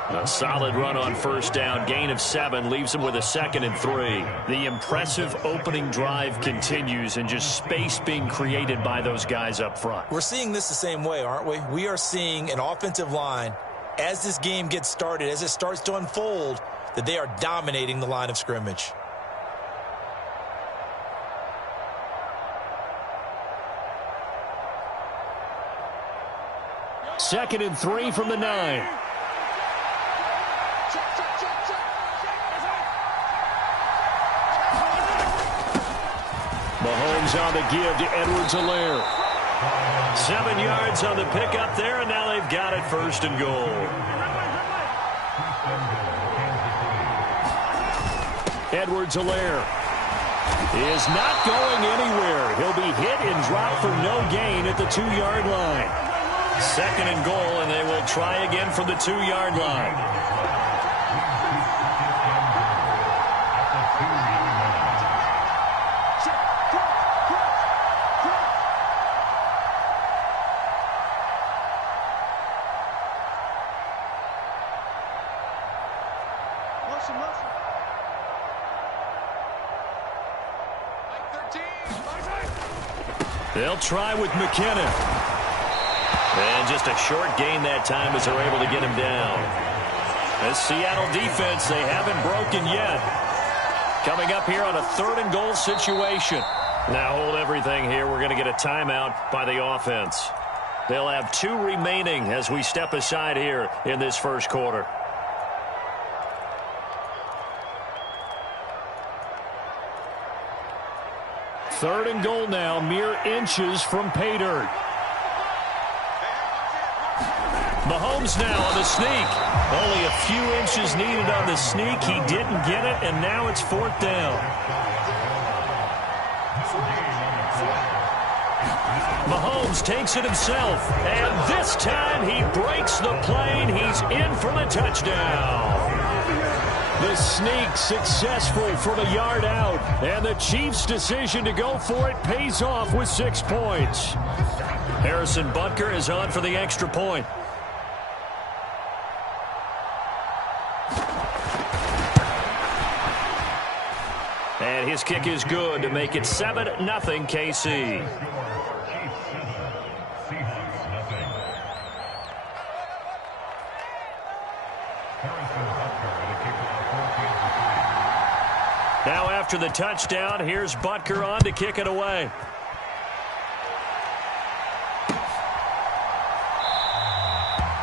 A solid run on first down. Gain of 7 leaves him with a 2nd and 3. The impressive opening drive continues and just space being created by those guys up front. We're seeing this the same way, aren't we? We are seeing an offensive line, as this game gets started, as it starts to unfold, that they are dominating the line of scrimmage. Second and 3 from the 9. Mahomes on the give to Edwards-Helaire. 7 yards on the pickup there, and now they've got it 1st and goal. Edwards-Helaire is not going anywhere. He'll be hit and dropped for no gain at the 2-yard line. 2nd and goal, and they will try again from the 2-yard line. They'll try with McKinnon. And just a short gain that time as they're able to get him down. This Seattle defense, they haven't broken yet. Coming up here on a 3rd and goal situation. Now hold everything here. We're going to get a timeout by the offense. They'll have 2 remaining as we step aside here in this first quarter. Third and goal now, mere inches from pay dirt. Mahomes now on the sneak. Only a few inches needed on the sneak. He didn't get it, and now it's 4th down. Mahomes takes it himself, and this time he breaks the plane. He's in for the touchdown. The sneak successful from a yard out, and the Chiefs' decision to go for it pays off with 6 points. Harrison Butker is on for the extra point. And his kick is good to make it 7-0 KC. Now after the touchdown, here's Butker on to kick it away.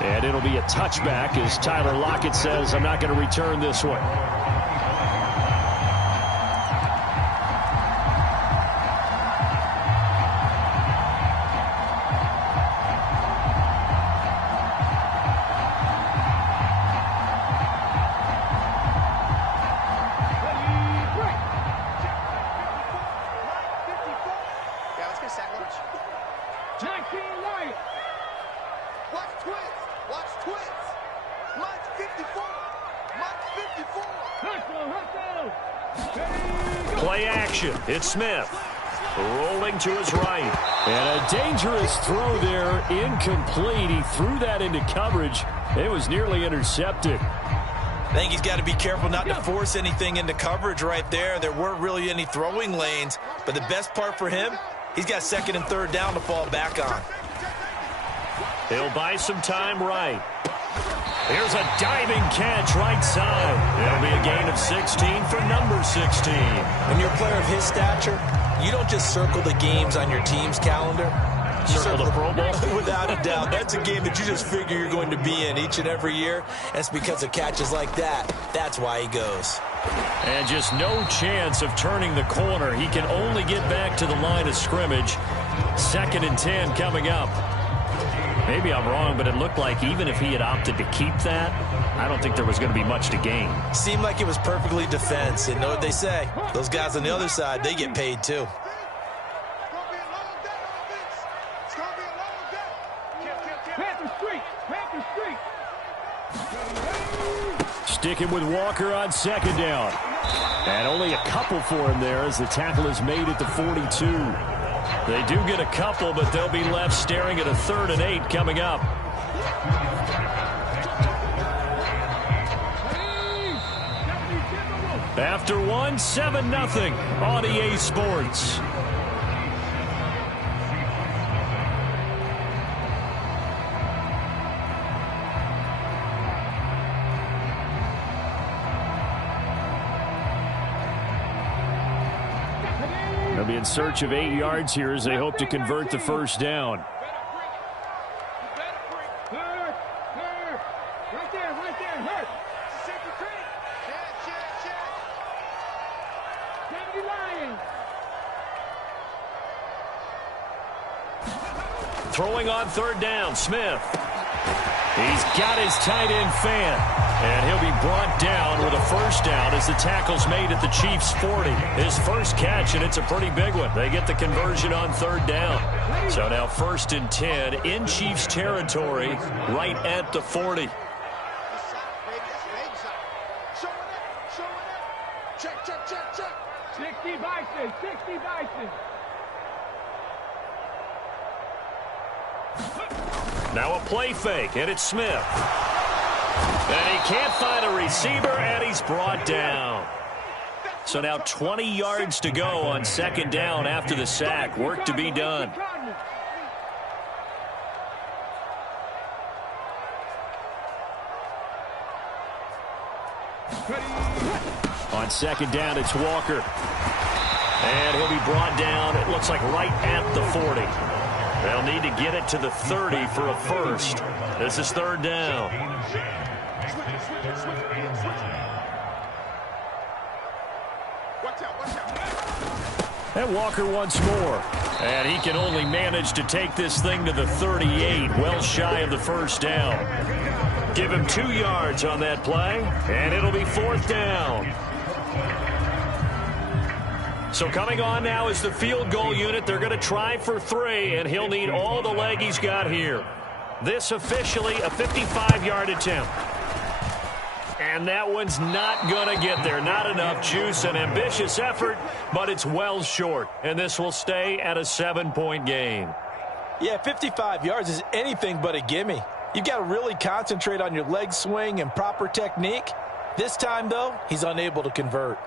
And it'll be a touchback as Tyler Lockett says, I'm not going to return this one. Play action. It's Smith. Rolling to his right. And a dangerous throw there. Incomplete. He threw that into coverage. It was nearly intercepted. I think he's got to be careful not to force anything into coverage right there. There weren't really any throwing lanes. But the best part for him, he's got 2nd and 3rd down to fall back on. He'll buy some time right. Here's a diving catch right side. It'll be a gain of 16 for number 16. When you're a player of his stature, you don't just circle the games on your team's calendar. You Circle the Pro Bowl? Without a doubt. That's a game that you just figure you're going to be in each and every year. That's because of catches like that. That's why he goes. And just no chance of turning the corner. He can only get back to the line of scrimmage. 2nd and 10 coming up. Maybe I'm wrong, but it looked like even if he had opted to keep that, I don't think there was going to be much to gain. Seemed like it was perfectly defense. And know what they say? Those guys on the other side, they get paid too. Sticking with Walker on 2nd down. And only a couple for him there as the tackle is made at the 42. They do get a couple, but they'll be left staring at a 3rd and 8 coming up. After one, 7-0 on EA Sports. They'll be in search of 8 yards here as they hope to convert the 1st down. Throwing on 3rd down, Smith. He's got his tight end fan. And he'll be brought down with a 1st down as the tackle's made at the Chiefs' 40. His first catch, and it's a pretty big one. They get the conversion on 3rd down. So now 1st and 10 in Chiefs territory right at the 40. Check, check, check, check. 60 Bison, 60 Bison. Now a play fake, and it's Smith. And he can't find a receiver, and he's brought down. So now 20 yards to go on second down after the sack. Work to be done. On second down, it's Walker. And he'll be brought down, it looks like right at the 40. They'll need to get it to the 30 for a first. This is third down. And Walker once more. And he can only manage to take this thing to the 38, well shy of the first down. Give him 2 yards on that play, and it'll be fourth down. So coming on now is the field goal unit. They're going to try for 3, and he'll need all the leg he's got here. This officially a 55-yard attempt. And that one's not going to get there. Not enough juice. An ambitious effort, but it's well short. And this will stay at a 7-point game. Yeah, 55 yards is anything but a gimme. You've got to really concentrate on your leg swing and proper technique. This time, though, he's unable to convert.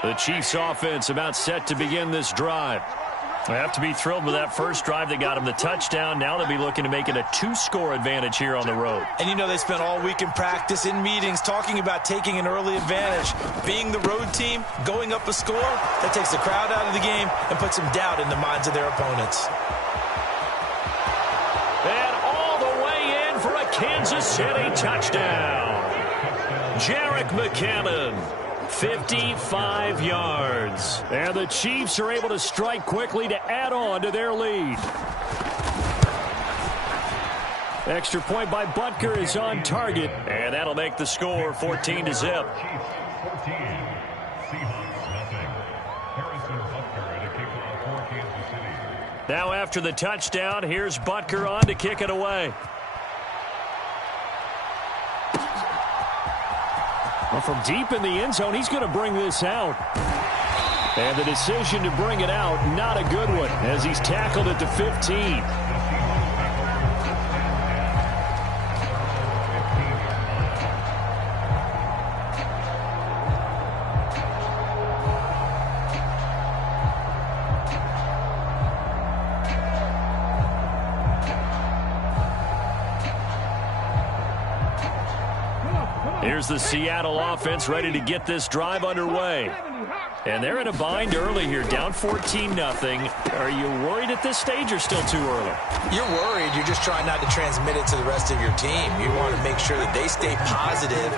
The Chiefs offense about set to begin this drive. They have to be thrilled with that first drive that got them the touchdown. Now they'll be looking to make it a 2-score advantage here on the road. And you know they spent all week in practice, in meetings, talking about taking an early advantage. Being the road team, going up a score, that takes the crowd out of the game and puts some doubt in the minds of their opponents. And all the way in for a Kansas City touchdown. Jerick McKinnon. 55 yards. And the Chiefs are able to strike quickly to add on to their lead. Extra point by Butker is on target. And that'll make the score 14-0. Now after the touchdown, here's Butker on to kick it away. Well, from deep in the end zone, he's going to bring this out. And the decision to bring it out, not a good one, as he's tackled at the 15. Here's the Seattle offense ready to get this drive underway. And they're in a bind early here, down 14-0. Are you worried at this stage or still too early? You're worried. You're just trying not to transmit it to the rest of your team. You want to make sure that they stay positive.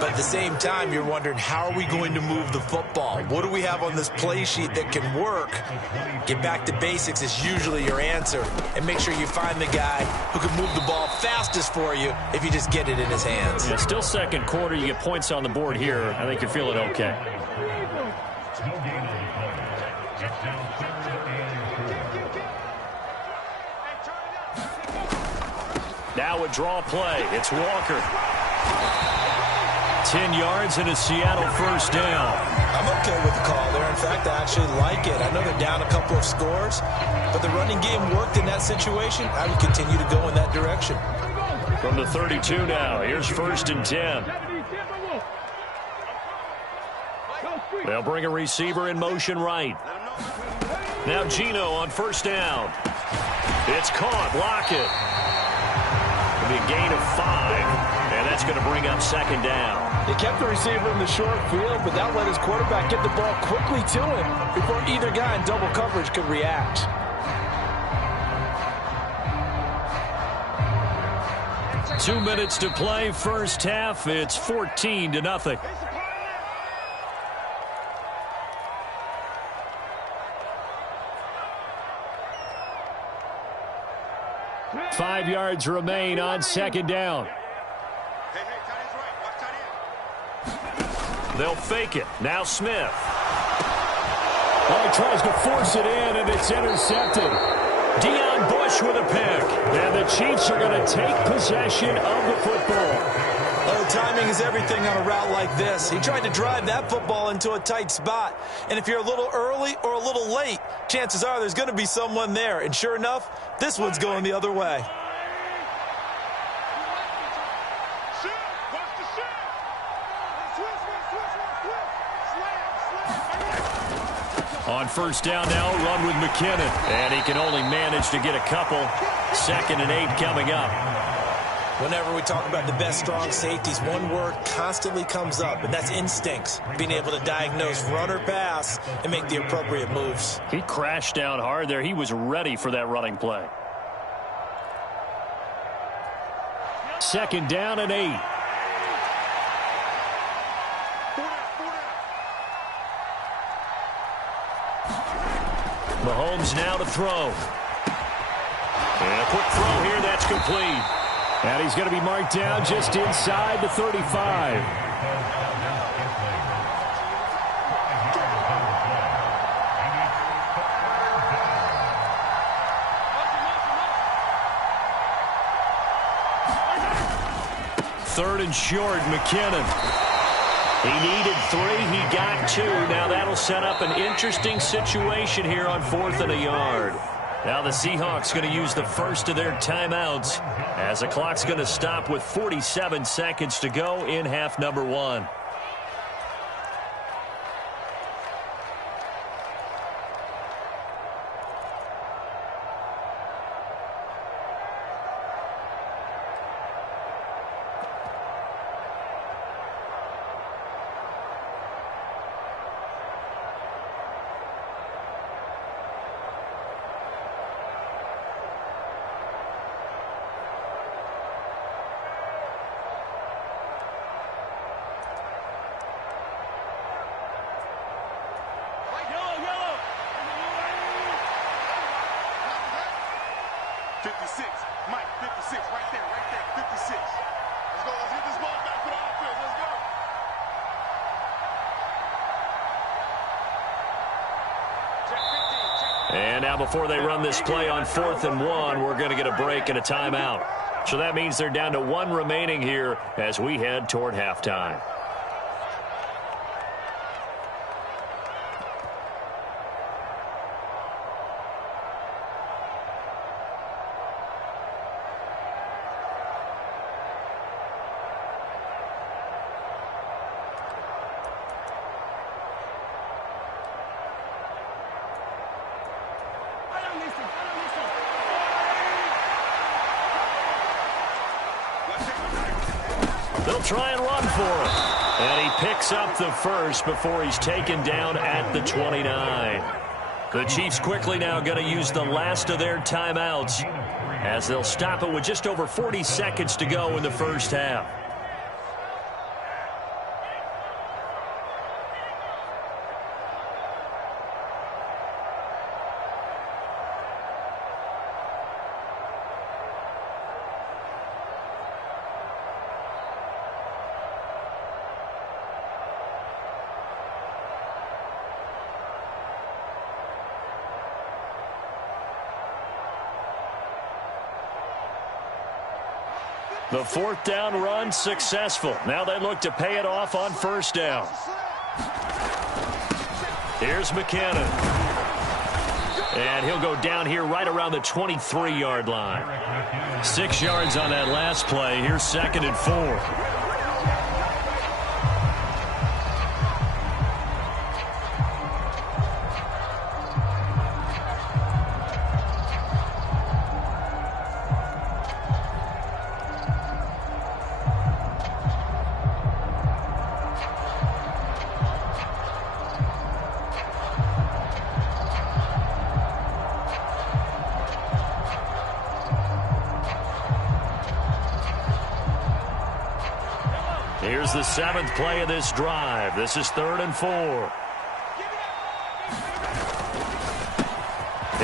But at the same time, you're wondering, how are we going to move the football? What do we have on this play sheet that can work? Get back to basics is usually your answer. And make sure you find the guy who can move the ball fastest for you if you just get it in his hands. Yeah, still second quarter. You get points on the board here. I think you're feeling okay. Now a draw play. It's Walker. 10 yards and a Seattle first down. I'm okay with the call there. In fact, I actually like it. I know they're down a couple of scores, but the running game worked in that situation. I would continue to go in that direction. From the 32 now, here's first and 10. They'll bring a receiver in motion right. Now Geno on first down. It's caught. Lockett. It'll be a gain of 5, and that's going to bring up second down. They kept the receiver in the short field, but that let his quarterback get the ball quickly to him before either guy in double coverage could react. Two minutes to play, first half. It's 14-0. 5 yards remain on second down. They'll fake it. Now Smith. Oh, he tries to force it in, and it's intercepted. Deion Bush with a pick. And the Chiefs are going to take possession of the football. Oh, timing is everything on a route like this. He tried to drive that football into a tight spot. And if you're a little early or a little late, chances are there's going to be someone there. And sure enough, this one's going the other way. On first down now, run with McKinnon. And he can only manage to get a couple. 2nd and 8 coming up. Whenever we talk about the best strong safeties, one word constantly comes up, and that's instincts. Being able to diagnose run or pass and make the appropriate moves. He crashed down hard there. He was ready for that running play. 2nd down and 8. Mahomes now to throw. And a quick throw here, that's complete. And he's going to be marked down just inside the 35. Third and short, McKinnon. He needed 3, he got 2. Now that'll set up an interesting situation here on 4th and a yard. Now the Seahawks going to use the first of their timeouts as the clock's going to stop with 47 seconds to go in half number 1. And now before they run this play on 4th and 1, we're going to get a break and a timeout. So that means they're down to 1 remaining here as we head toward halftime. They'll try and run for him. And he picks up the first before he's taken down at the 29. The Chiefs quickly now going to use the last of their timeouts as they'll stop it with just over 40 seconds to go in the first half. The 4th down run successful. Now they look to pay it off on first down. Here's McKinnon. And he'll go down here right around the 23-yard line. 6 yards on that last play. Here's 2nd and 4. Here's the 7th play of this drive. This is 3rd and 4.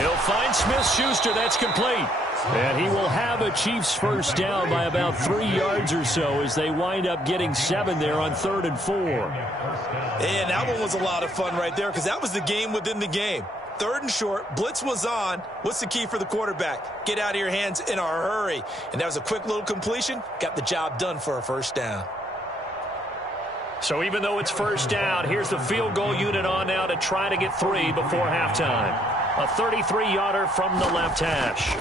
He'll find Smith-Schuster. That's complete. And he will have a Chiefs first down by about 3 yards or so as they wind up getting 7 there on 3rd and 4. And that one was a lot of fun right there because that was the game within the game. 3rd and short. Blitz was on. What's the key for the quarterback? Get out of your hands in a hurry. And that was a quick little completion. Got the job done for a first down. So even though it's first down, here's the field goal unit on now to try to get 3 before halftime. A 33-yarder from the left hash.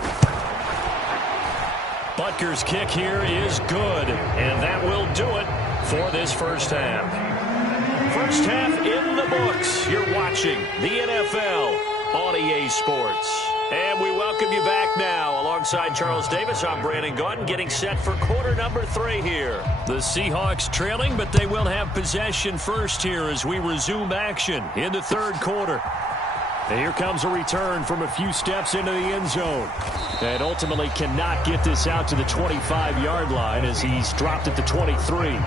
Butker's kick here is good, and that will do it for this first half. First half in the books. You're watching the NFL on EA Sports. And we welcome you back now. Alongside Charles Davis, I'm Brandon Gaudin, getting set for quarter number 3 here. The Seahawks trailing, but they will have possession first here as we resume action in the 3rd quarter. And here comes a return from a few steps into the end zone. And ultimately cannot get this out to the 25-yard line as he's dropped at the 23.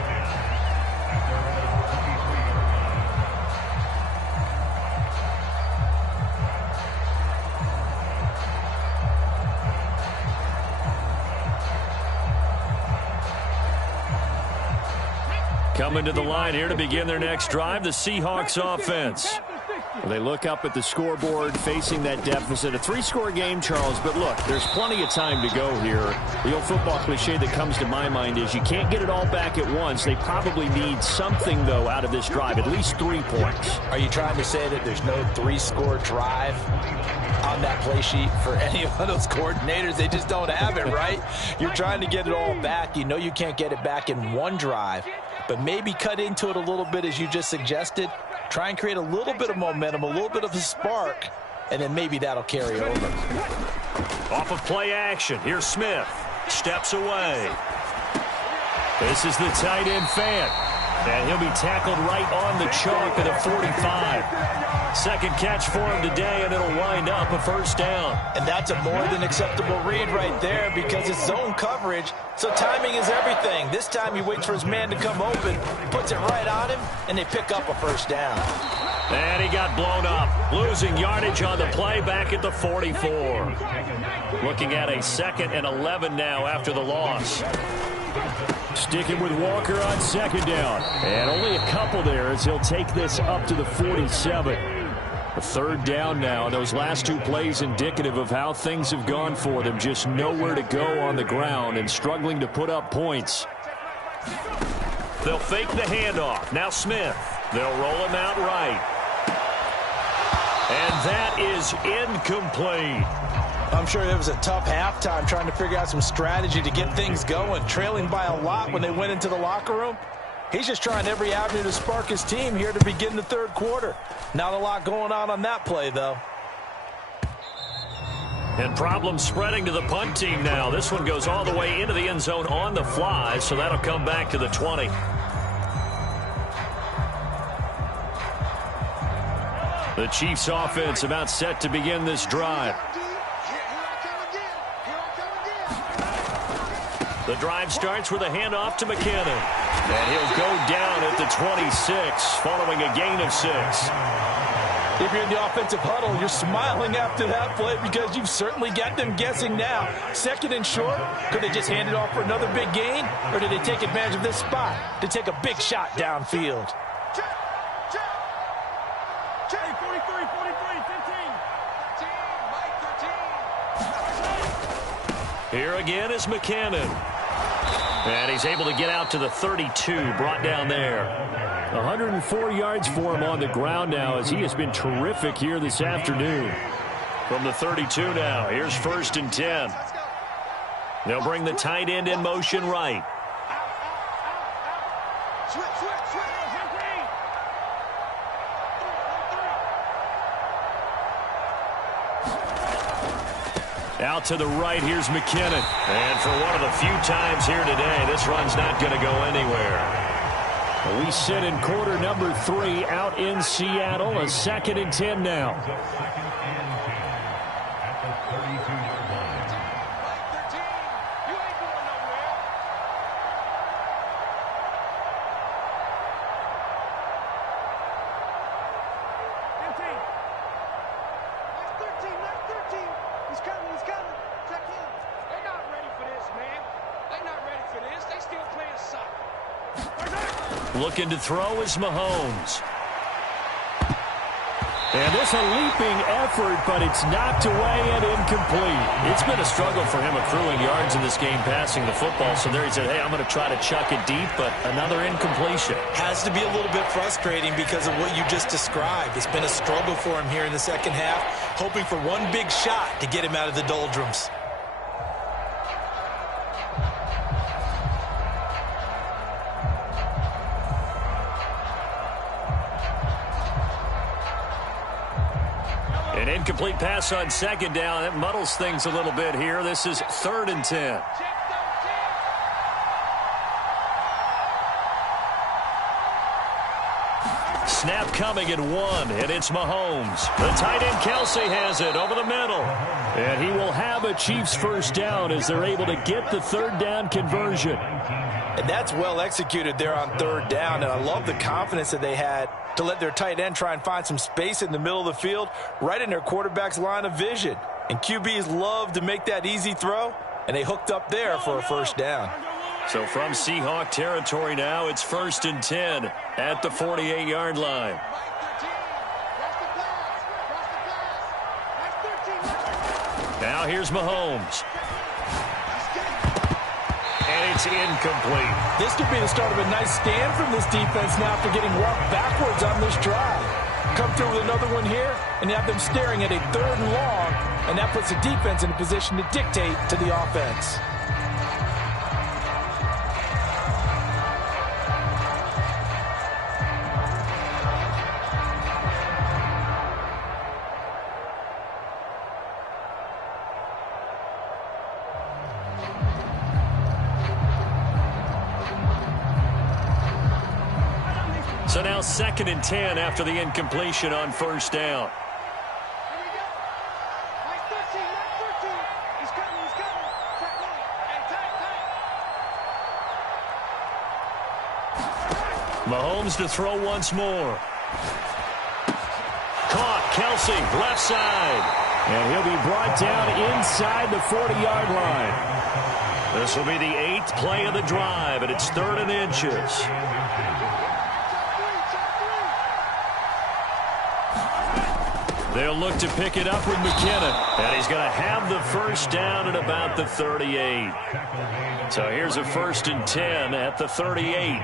Coming to the line here to begin their next drive, the Seahawks offense. They look up at the scoreboard facing that deficit. A 3-score game, Charles, but look, there's plenty of time to go here. The old football cliche that comes to my mind is you can't get it all back at once. They probably need something, though, out of this drive, at least 3 points. Are you trying to say that there's no 3-score drive on that play sheet for any of those coordinators? They just don't have it, right? You're trying to get it all back. You know you can't get it back in one drive, but maybe cut into it a little bit as you just suggested. Try and create a little bit of momentum, a little bit of a spark, and then maybe that'll carry over. Off of play action, here's Smith. Steps away. This is the tight end Fant. And he'll be tackled right on the chalk at a 45. Second catch for him today, and it'll wind up a first down. And that's a more than acceptable read right there because it's zone coverage, so timing is everything. This time he waits for his man to come open, puts it right on him, and they pick up a first down. And he got blown up, losing yardage on the play back at the 44. Looking at a 2nd and 11 now after the loss. Sticking with Walker on 2nd down. And only a couple there as he'll take this up to the 47. A 3rd down now. And those last 2 plays indicative of how things have gone for them. Just nowhere to go on the ground and struggling to put up points. They'll fake the handoff. Now Smith. They'll roll him out right. And that is incomplete. I'm sure it was a tough halftime trying to figure out some strategy to get things going, trailing by a lot when they went into the locker room. He's just trying every avenue to spark his team here to begin the 3rd quarter. Not a lot going on that play, though. And problems spreading to the punt team now. This one goes all the way into the end zone on the fly, so that'll come back to the 20. The Chiefs offense about set to begin this drive. The drive starts with a handoff to McKinnon. And he'll go down at the 26 following a gain of 6. If you're in the offensive huddle, you're smiling after that play because you've certainly got them guessing now. 2nd and short, could they just hand it off for another big gain? Or did they take advantage of this spot to take a big shot downfield? Check, 43, 15. 13, Mike, 13. Here again is McKinnon. And he's able to get out to the 32, brought down there. 104 yards for him on the ground now as he has been terrific here this afternoon. From the 32 now, here's 1st and 10. They'll bring the tight end in motion right. Out to the right, here's McKinnon. And for one of the few times here today, this run's not going to go anywhere. We sit in quarter number 3 out in Seattle. A 2nd and 10 now. Looking to throw is Mahomes. And this a leaping effort, but it's knocked away and incomplete. It's been a struggle for him accruing yards in this game passing the football. So there he said, hey, I'm going to try to chuck it deep, but another incompletion. Has to be a little bit frustrating because of what you just described. It's been a struggle for him here in the second half, hoping for one big shot to get him out of the doldrums. An incomplete pass on second down. That muddles things a little bit here. This is 3rd and 10. Snap coming at 1, and it's Mahomes. The tight end Kelsey has it over the middle. And he will have a Chiefs first down as they're able to get the 3rd down conversion. And that's well executed there on 3rd down, and I love the confidence that they had to let their tight end try and find some space in the middle of the field, right in their quarterback's line of vision. And QBs love to make that easy throw, and they hooked up there for a first down. So from Seahawk territory now, it's 1st and 10 at the 48-yard line. Now here's Mahomes. And it's incomplete. This could be the start of a nice stand from this defense now after getting walked backwards on this drive. Come through with another one here, and have them staring at a 3rd and long, and that puts the defense in a position to dictate to the offense. So now 2nd and 10 after the incompletion on 1st down. Mahomes to throw once more. Caught, Kelsey, left side. And he'll be brought down inside the 40-yard line. This will be the 8th play of the drive, and it's 3rd and inches. They'll look to pick it up with McKinnon. And he's going to have the first down at about the 38. So here's a 1st and 10 at the 38.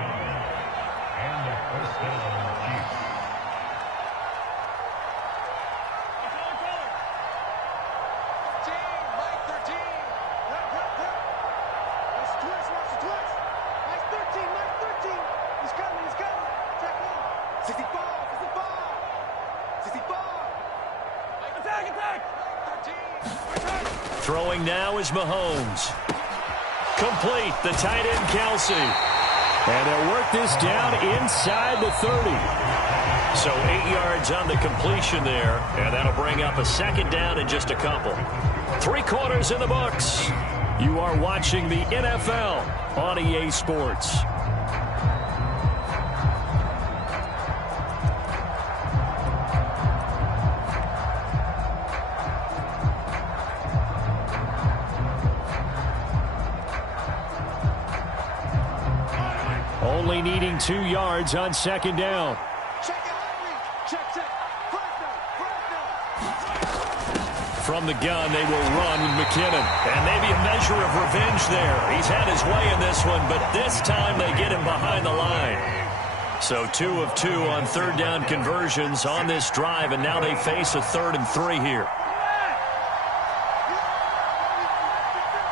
Throwing now is Mahomes. Complete, the tight end Kelsey. And they'll work this down inside the 30. So 8 yards on the completion there, and that'll bring up a 2nd down in just a couple. 3 quarters in the books. You are watching the NFL on EA Sports. Only needing 2 yards on 2nd down. From the gun, they will run with McKinnon. And maybe a measure of revenge there. He's had his way in this one, but this time they get him behind the line. So 2 of 2 on 3rd down conversions on this drive, and now they face a 3rd and 3 here.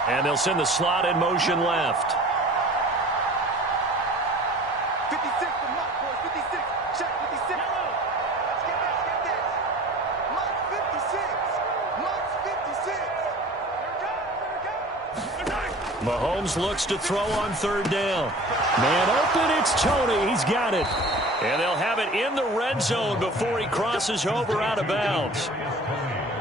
And they'll send the slot in motion left. 56 for Mike, boys. 56. Check 56. Let's get this. Mike's 56. Mahomes looks to throw on 3rd down. Man open, it's Tony. He's got it. And they'll have it in the red zone before he crosses over out of bounds.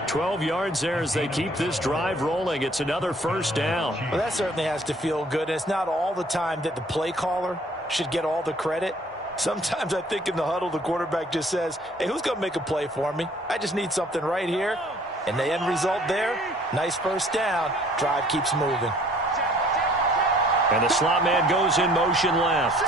12 yards there as they keep this drive rolling. It's another 1st down. Well, that certainly has to feel good. And it's not all the time that the play caller should get all the credit. Sometimes I think in the huddle, the quarterback just says, hey, who's going to make a play for me? I just need something right here. And the end result there, nice 1st down. Drive keeps moving. And the slot man goes in motion left.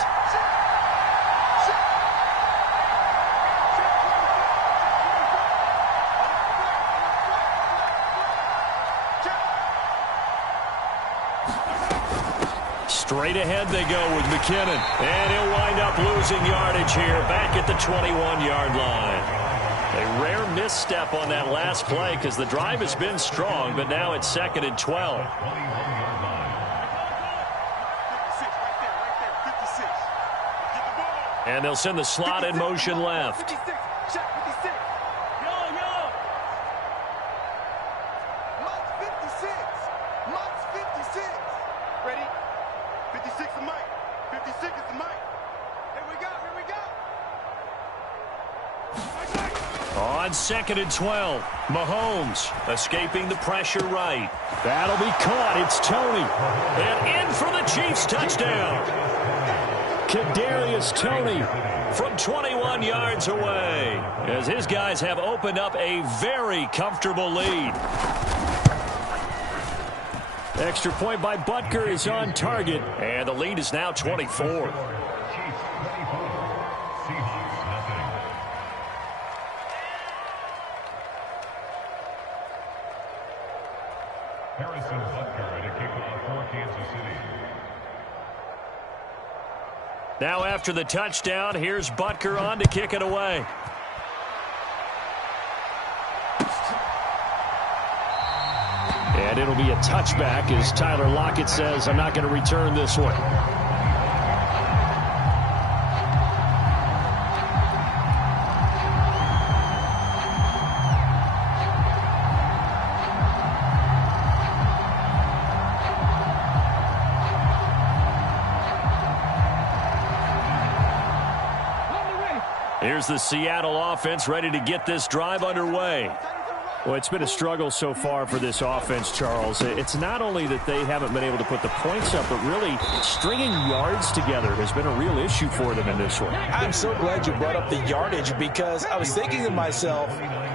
Straight ahead they go with McKinnon. And he'll wind up losing yardage here back at the 21-yard line. A rare misstep on that last play because the drive has been strong, but now it's 2nd and 12. And they'll send the slot in motion left. On 2nd and 12, Mahomes escaping the pressure right. That'll be caught. It's Toney. And in for the Chiefs touchdown. Kadarius Toney from 21 yards away as his guys have opened up a very comfortable lead. Extra point by Butker is on target, and the lead is now 24. Harrison Butker at a kickoff for Kansas City. Now after the touchdown, here's Butker on to kick it away. And it'll be a touchback as Tyler Lockett says, I'm not going to return this one. Here's the Seattle offense ready to get this drive underway. Well, it's been a struggle so far for this offense, Charles. It's not only that they haven't been able to put the points up, but really stringing yards together has been a real issue for them in this one. I'm so glad you brought up the yardage because I was thinking to myself,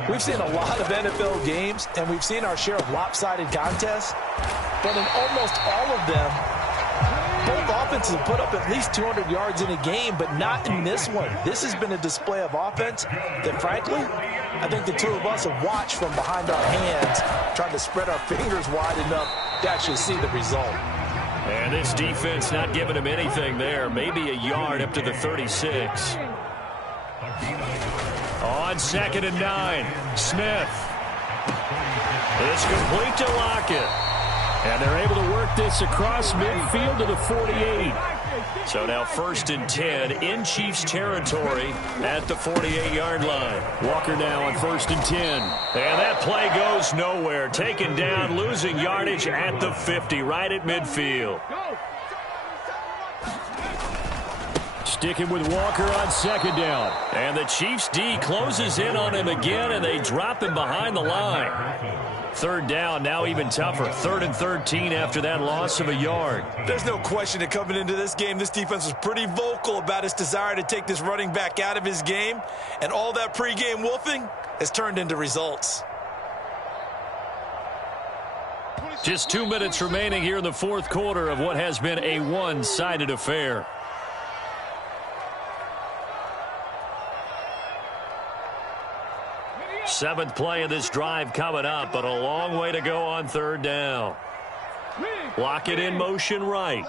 we've seen a lot of NFL games and we've seen our share of lopsided contests, but in almost all of them, both offenses have put up at least 200 yards in a game, but not in this one. This has been a display of offense that, frankly, I think the two of us have watched from behind our hands, trying to spread our fingers wide enough to actually see the result. And this defense not giving him anything there. Maybe a yard up to the 36. On 2nd and 9, Smith. It's complete to Lockett. And they're able to work this across midfield to the 48. So now 1st and 10 in Chiefs territory at the 48-yard line. Walker now on 1st and 10. And that play goes nowhere. Taken down, losing yardage at the 50, right at midfield. Sticking with Walker on 2nd down. And the Chiefs D closes in on him again, and they drop him behind the line. 3rd down, now even tougher. 3rd and 13 after that loss of a yard. There's no question that coming into this game, this defense was pretty vocal about its desire to take this running back out of his game. And all that pregame wolfing has turned into results. Just 2 minutes remaining here in the 4th quarter of what has been a one-sided affair. Seventh play of this drive coming up, but a long way to go on 3rd down. Lock it in motion right.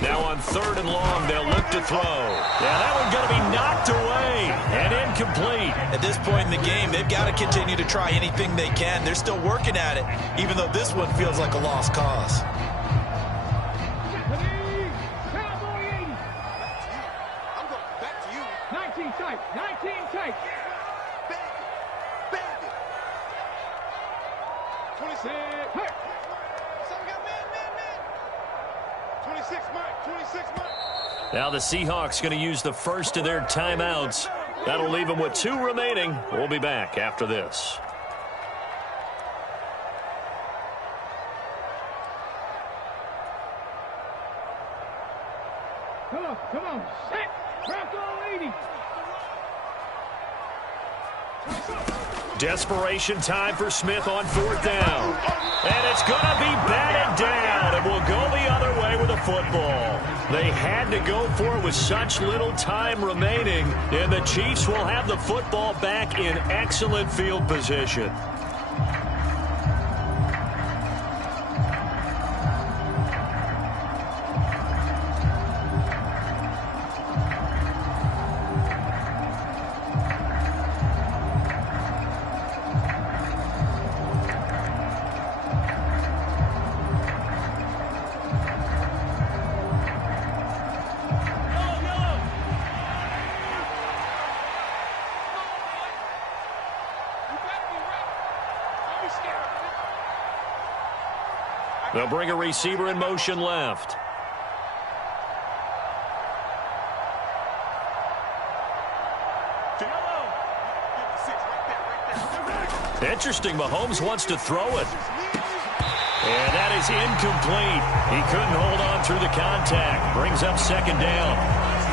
Now on 3rd and long, they'll look to throw. Yeah, that one's going to be knocked away and incomplete. At this point in the game, they've got to continue to try anything they can. They're still working at it, even though this one feels like a lost cause. Now the Seahawks going to use the first of their timeouts. That'll leave them with 2 remaining. We'll be back after this. Come on, set, Bronco 80. Desperation time for Smith on 4th down. And it's going to be batted down, and will go the other way with the football. They had to go for it with such little time remaining, and the Chiefs will have the football back in excellent field position. They'll bring a receiver in motion left. Interesting. Mahomes wants to throw it. And that is incomplete. He couldn't hold on through the contact. Brings up second down.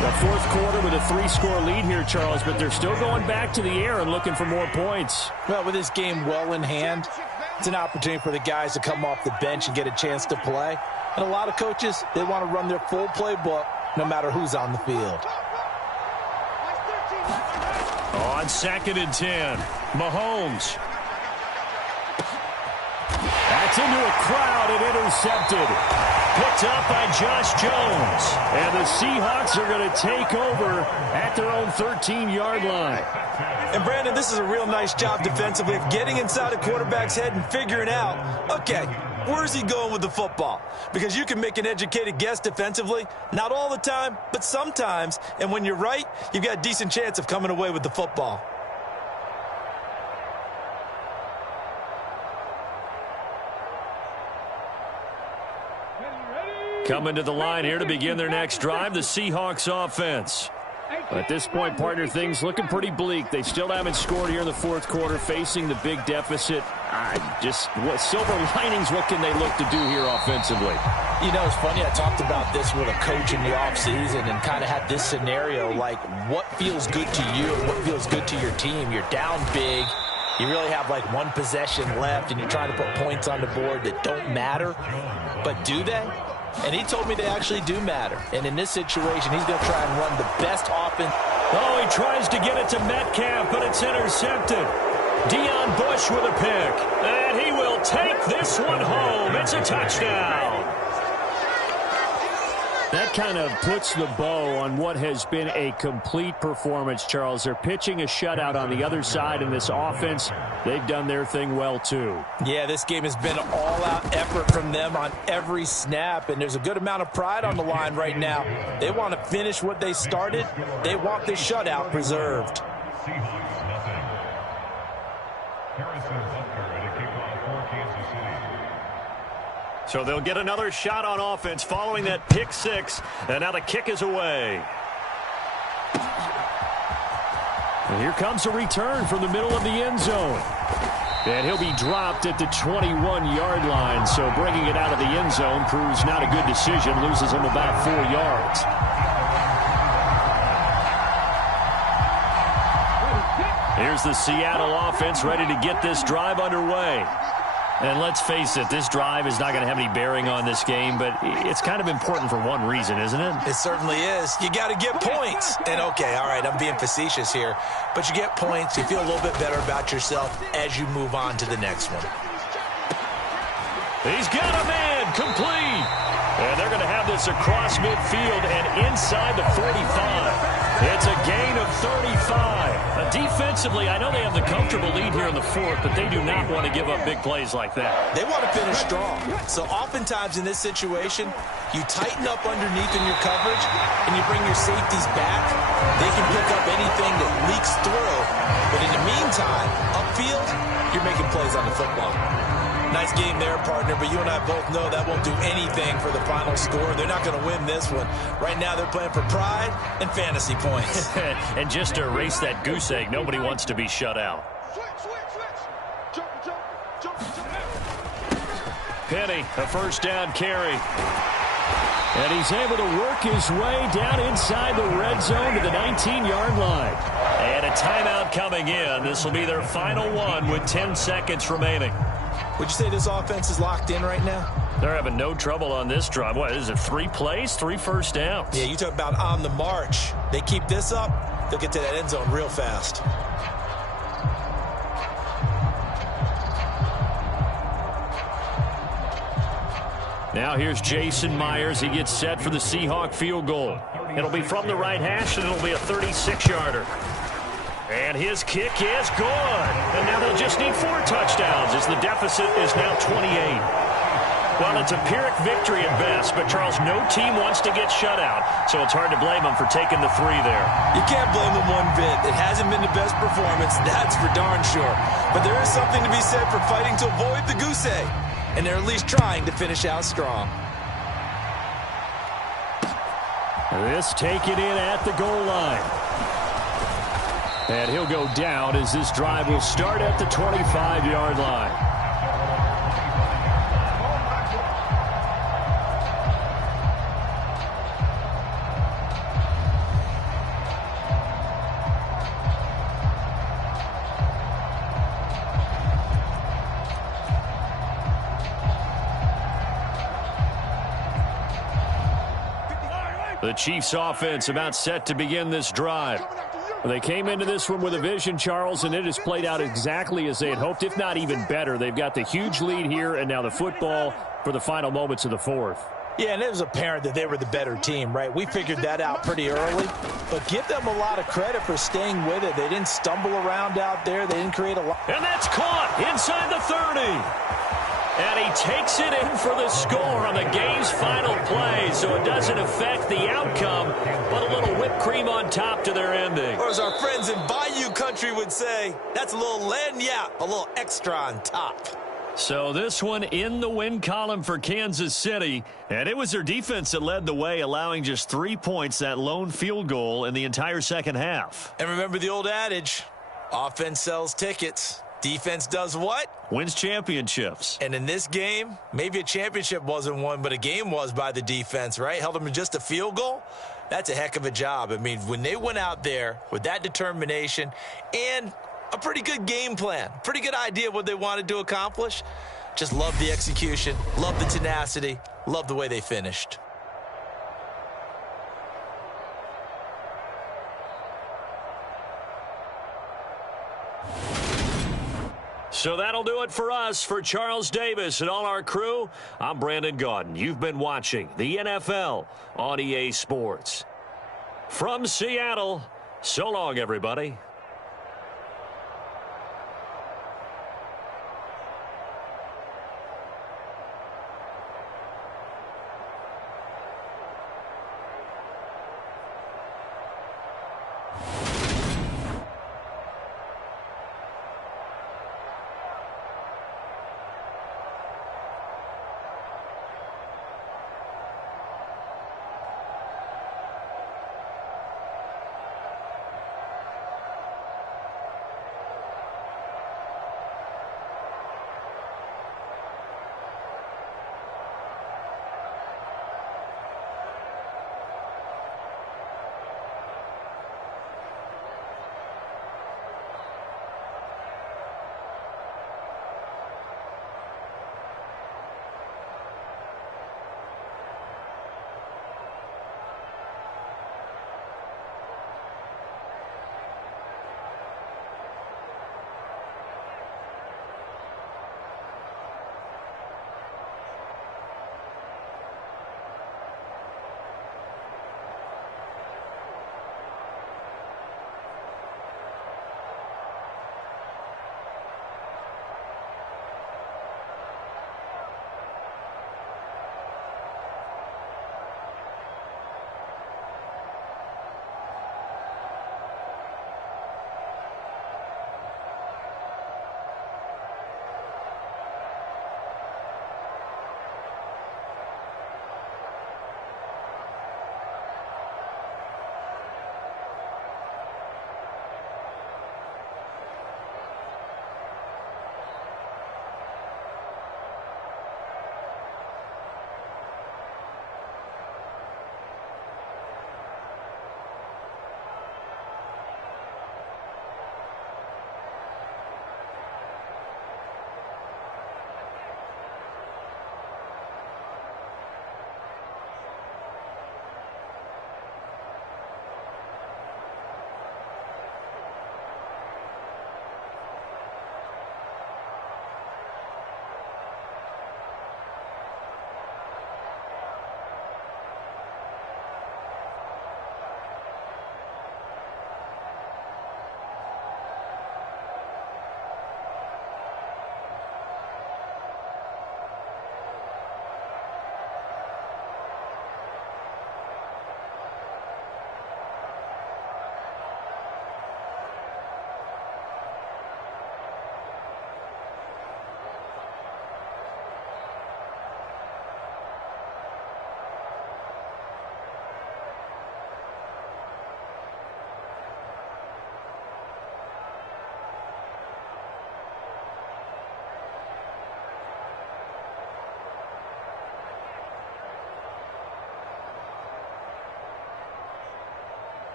The fourth quarter with a 3-score lead here, Charles, but they're still going back to the air and looking for more points. Well, with this game well in hand, it's an opportunity for the guys to come off the bench and get a chance to play. And a lot of coaches, they want to run their full playbook no matter who's on the field. On 2nd and 10, Mahomes. That's into a crowd and intercepted. Picked up by Josh Jones. And the Seahawks are going to take over at their own 13-yard line. And, Brandon, this is a real nice job defensively of getting inside a quarterback's head and figuring out, okay, where's he going with the football? Because you can make an educated guess defensively. Not all the time, but sometimes. And when you're right, you've got a decent chance of coming away with the football. Coming to the line here to begin their next drive, the Seahawks offense. At this point, partner, things looking pretty bleak. They still haven't scored here in the fourth quarter, facing the big deficit. What silver linings, what can they look to do here offensively? You know, it's funny, I talked about this with a coach in the offseason and kind of had this scenario, like what feels good to you and what feels good to your team. You're down big. You really have like one possession left, and you're trying to put points on the board that don't matter. But do they? And he told me they actually do matter. And in this situation, he's going to try and run the best offense. Oh, he tries to get it to Metcalf, but it's intercepted. Deion Bush with a pick. And he will take this one home. It's a touchdown. That kind of puts the bow on what has been a complete performance, Charles. They're pitching a shutout on the other side in this offense. They've done their thing well, too. Yeah, this game has been an all-out effort from them on every snap, and there's a good amount of pride on the line right now. They want to finish what they started. They want this shutout preserved. Seahawks, nothing. Harrison Butker at a kickoff for Kansas City. So they'll get another shot on offense following that pick six. And now the kick is away. And here comes a return from the middle of the end zone. And he'll be dropped at the 21-yard line. So bringing it out of the end zone proves not a good decision. Loses him about 4 yards. Here's the Seattle offense ready to get this drive underway. And let's face it, this drive is not going to have any bearing on this game, but it's kind of important for one reason, isn't it? It certainly is. You got to get points. And, okay, all right, I'm being facetious here, but you get points. You feel a little bit better about yourself as you move on to the next one. He's got a man, complete. And they're going to have this across midfield and inside the 45. It's a gain of 35. Defensively, I know they have the comfortable lead here in the fourth, but they do not want to give up big plays like that. They want to finish strong. So oftentimes in this situation, you tighten up underneath in your coverage and you bring your safeties back. They can pick up anything that leaks through. But in the meantime, upfield, you're making plays on the football. Nice game there, partner, but you and I both know that won't do anything for the final score. They're not going to win this one. Right now, they're playing for pride and fantasy points. And just to erase that goose egg, nobody wants to be shut out. Penny, a first down carry. And he's able to work his way down inside the red zone to the 19-yard line. And a timeout coming in. This will be their final one with 10 seconds remaining. Would you say this offense is locked in right now? They're having no trouble on this drive. What is it, 3 plays, 3 first downs? Yeah, you talk about on the march. They keep this up, they'll get to that end zone real fast. Now here's Jason Myers. He gets set for the Seahawk field goal. It'll be from the right hash, and it'll be a 36-yarder. And his kick is good. And now they'll just need 4 touchdowns as the deficit is now 28. Well, it's a Pyrrhic victory at best, but Charles, no team wants to get shut out, so it's hard to blame them for taking the 3 there. You can't blame them one bit. It hasn't been the best performance, that's for darn sure. But there is something to be said for fighting to avoid the goose egg. and they're at least trying to finish out strong. This taken in at the goal line. And he'll go down as this drive will start at the 25-yard line. The Chiefs offense about set to begin this drive. They came into this one with a vision, Charles, and it has played out exactly as they had hoped, if not even better. They've got the huge lead here, and now the football for the final moments of the fourth. Yeah, and it was apparent that they were the better team, right? We figured that out pretty early. But give them a lot of credit for staying with it. They didn't stumble around out there. They didn't create a lot. And that's caught inside the 30. And he takes it in for the score on the game's final play, so it doesn't affect the outcome, but a little whipped cream on top to their ending. Or as our friends in Bayou Country would say, that's a little lagniappe, a little extra on top. So this one in the win column for Kansas City, and it was their defense that led the way, allowing just 3 points, that lone field goal in the entire second half. And remember the old adage, offense sells tickets. Defense does what? Wins championships. And in this game, maybe a championship wasn't won, but a game was by the defense, right? Held them to just a field goal. That's a heck of a job. I mean, when they went out there with that determination and a pretty good game plan, pretty good idea of what they wanted to accomplish, just love the execution, love the tenacity, love the way they finished. So that'll do it for us. For Charles Davis and all our crew, I'm Brandon Gaudin. You've been watching the NFL on EA Sports. From Seattle, so long, everybody.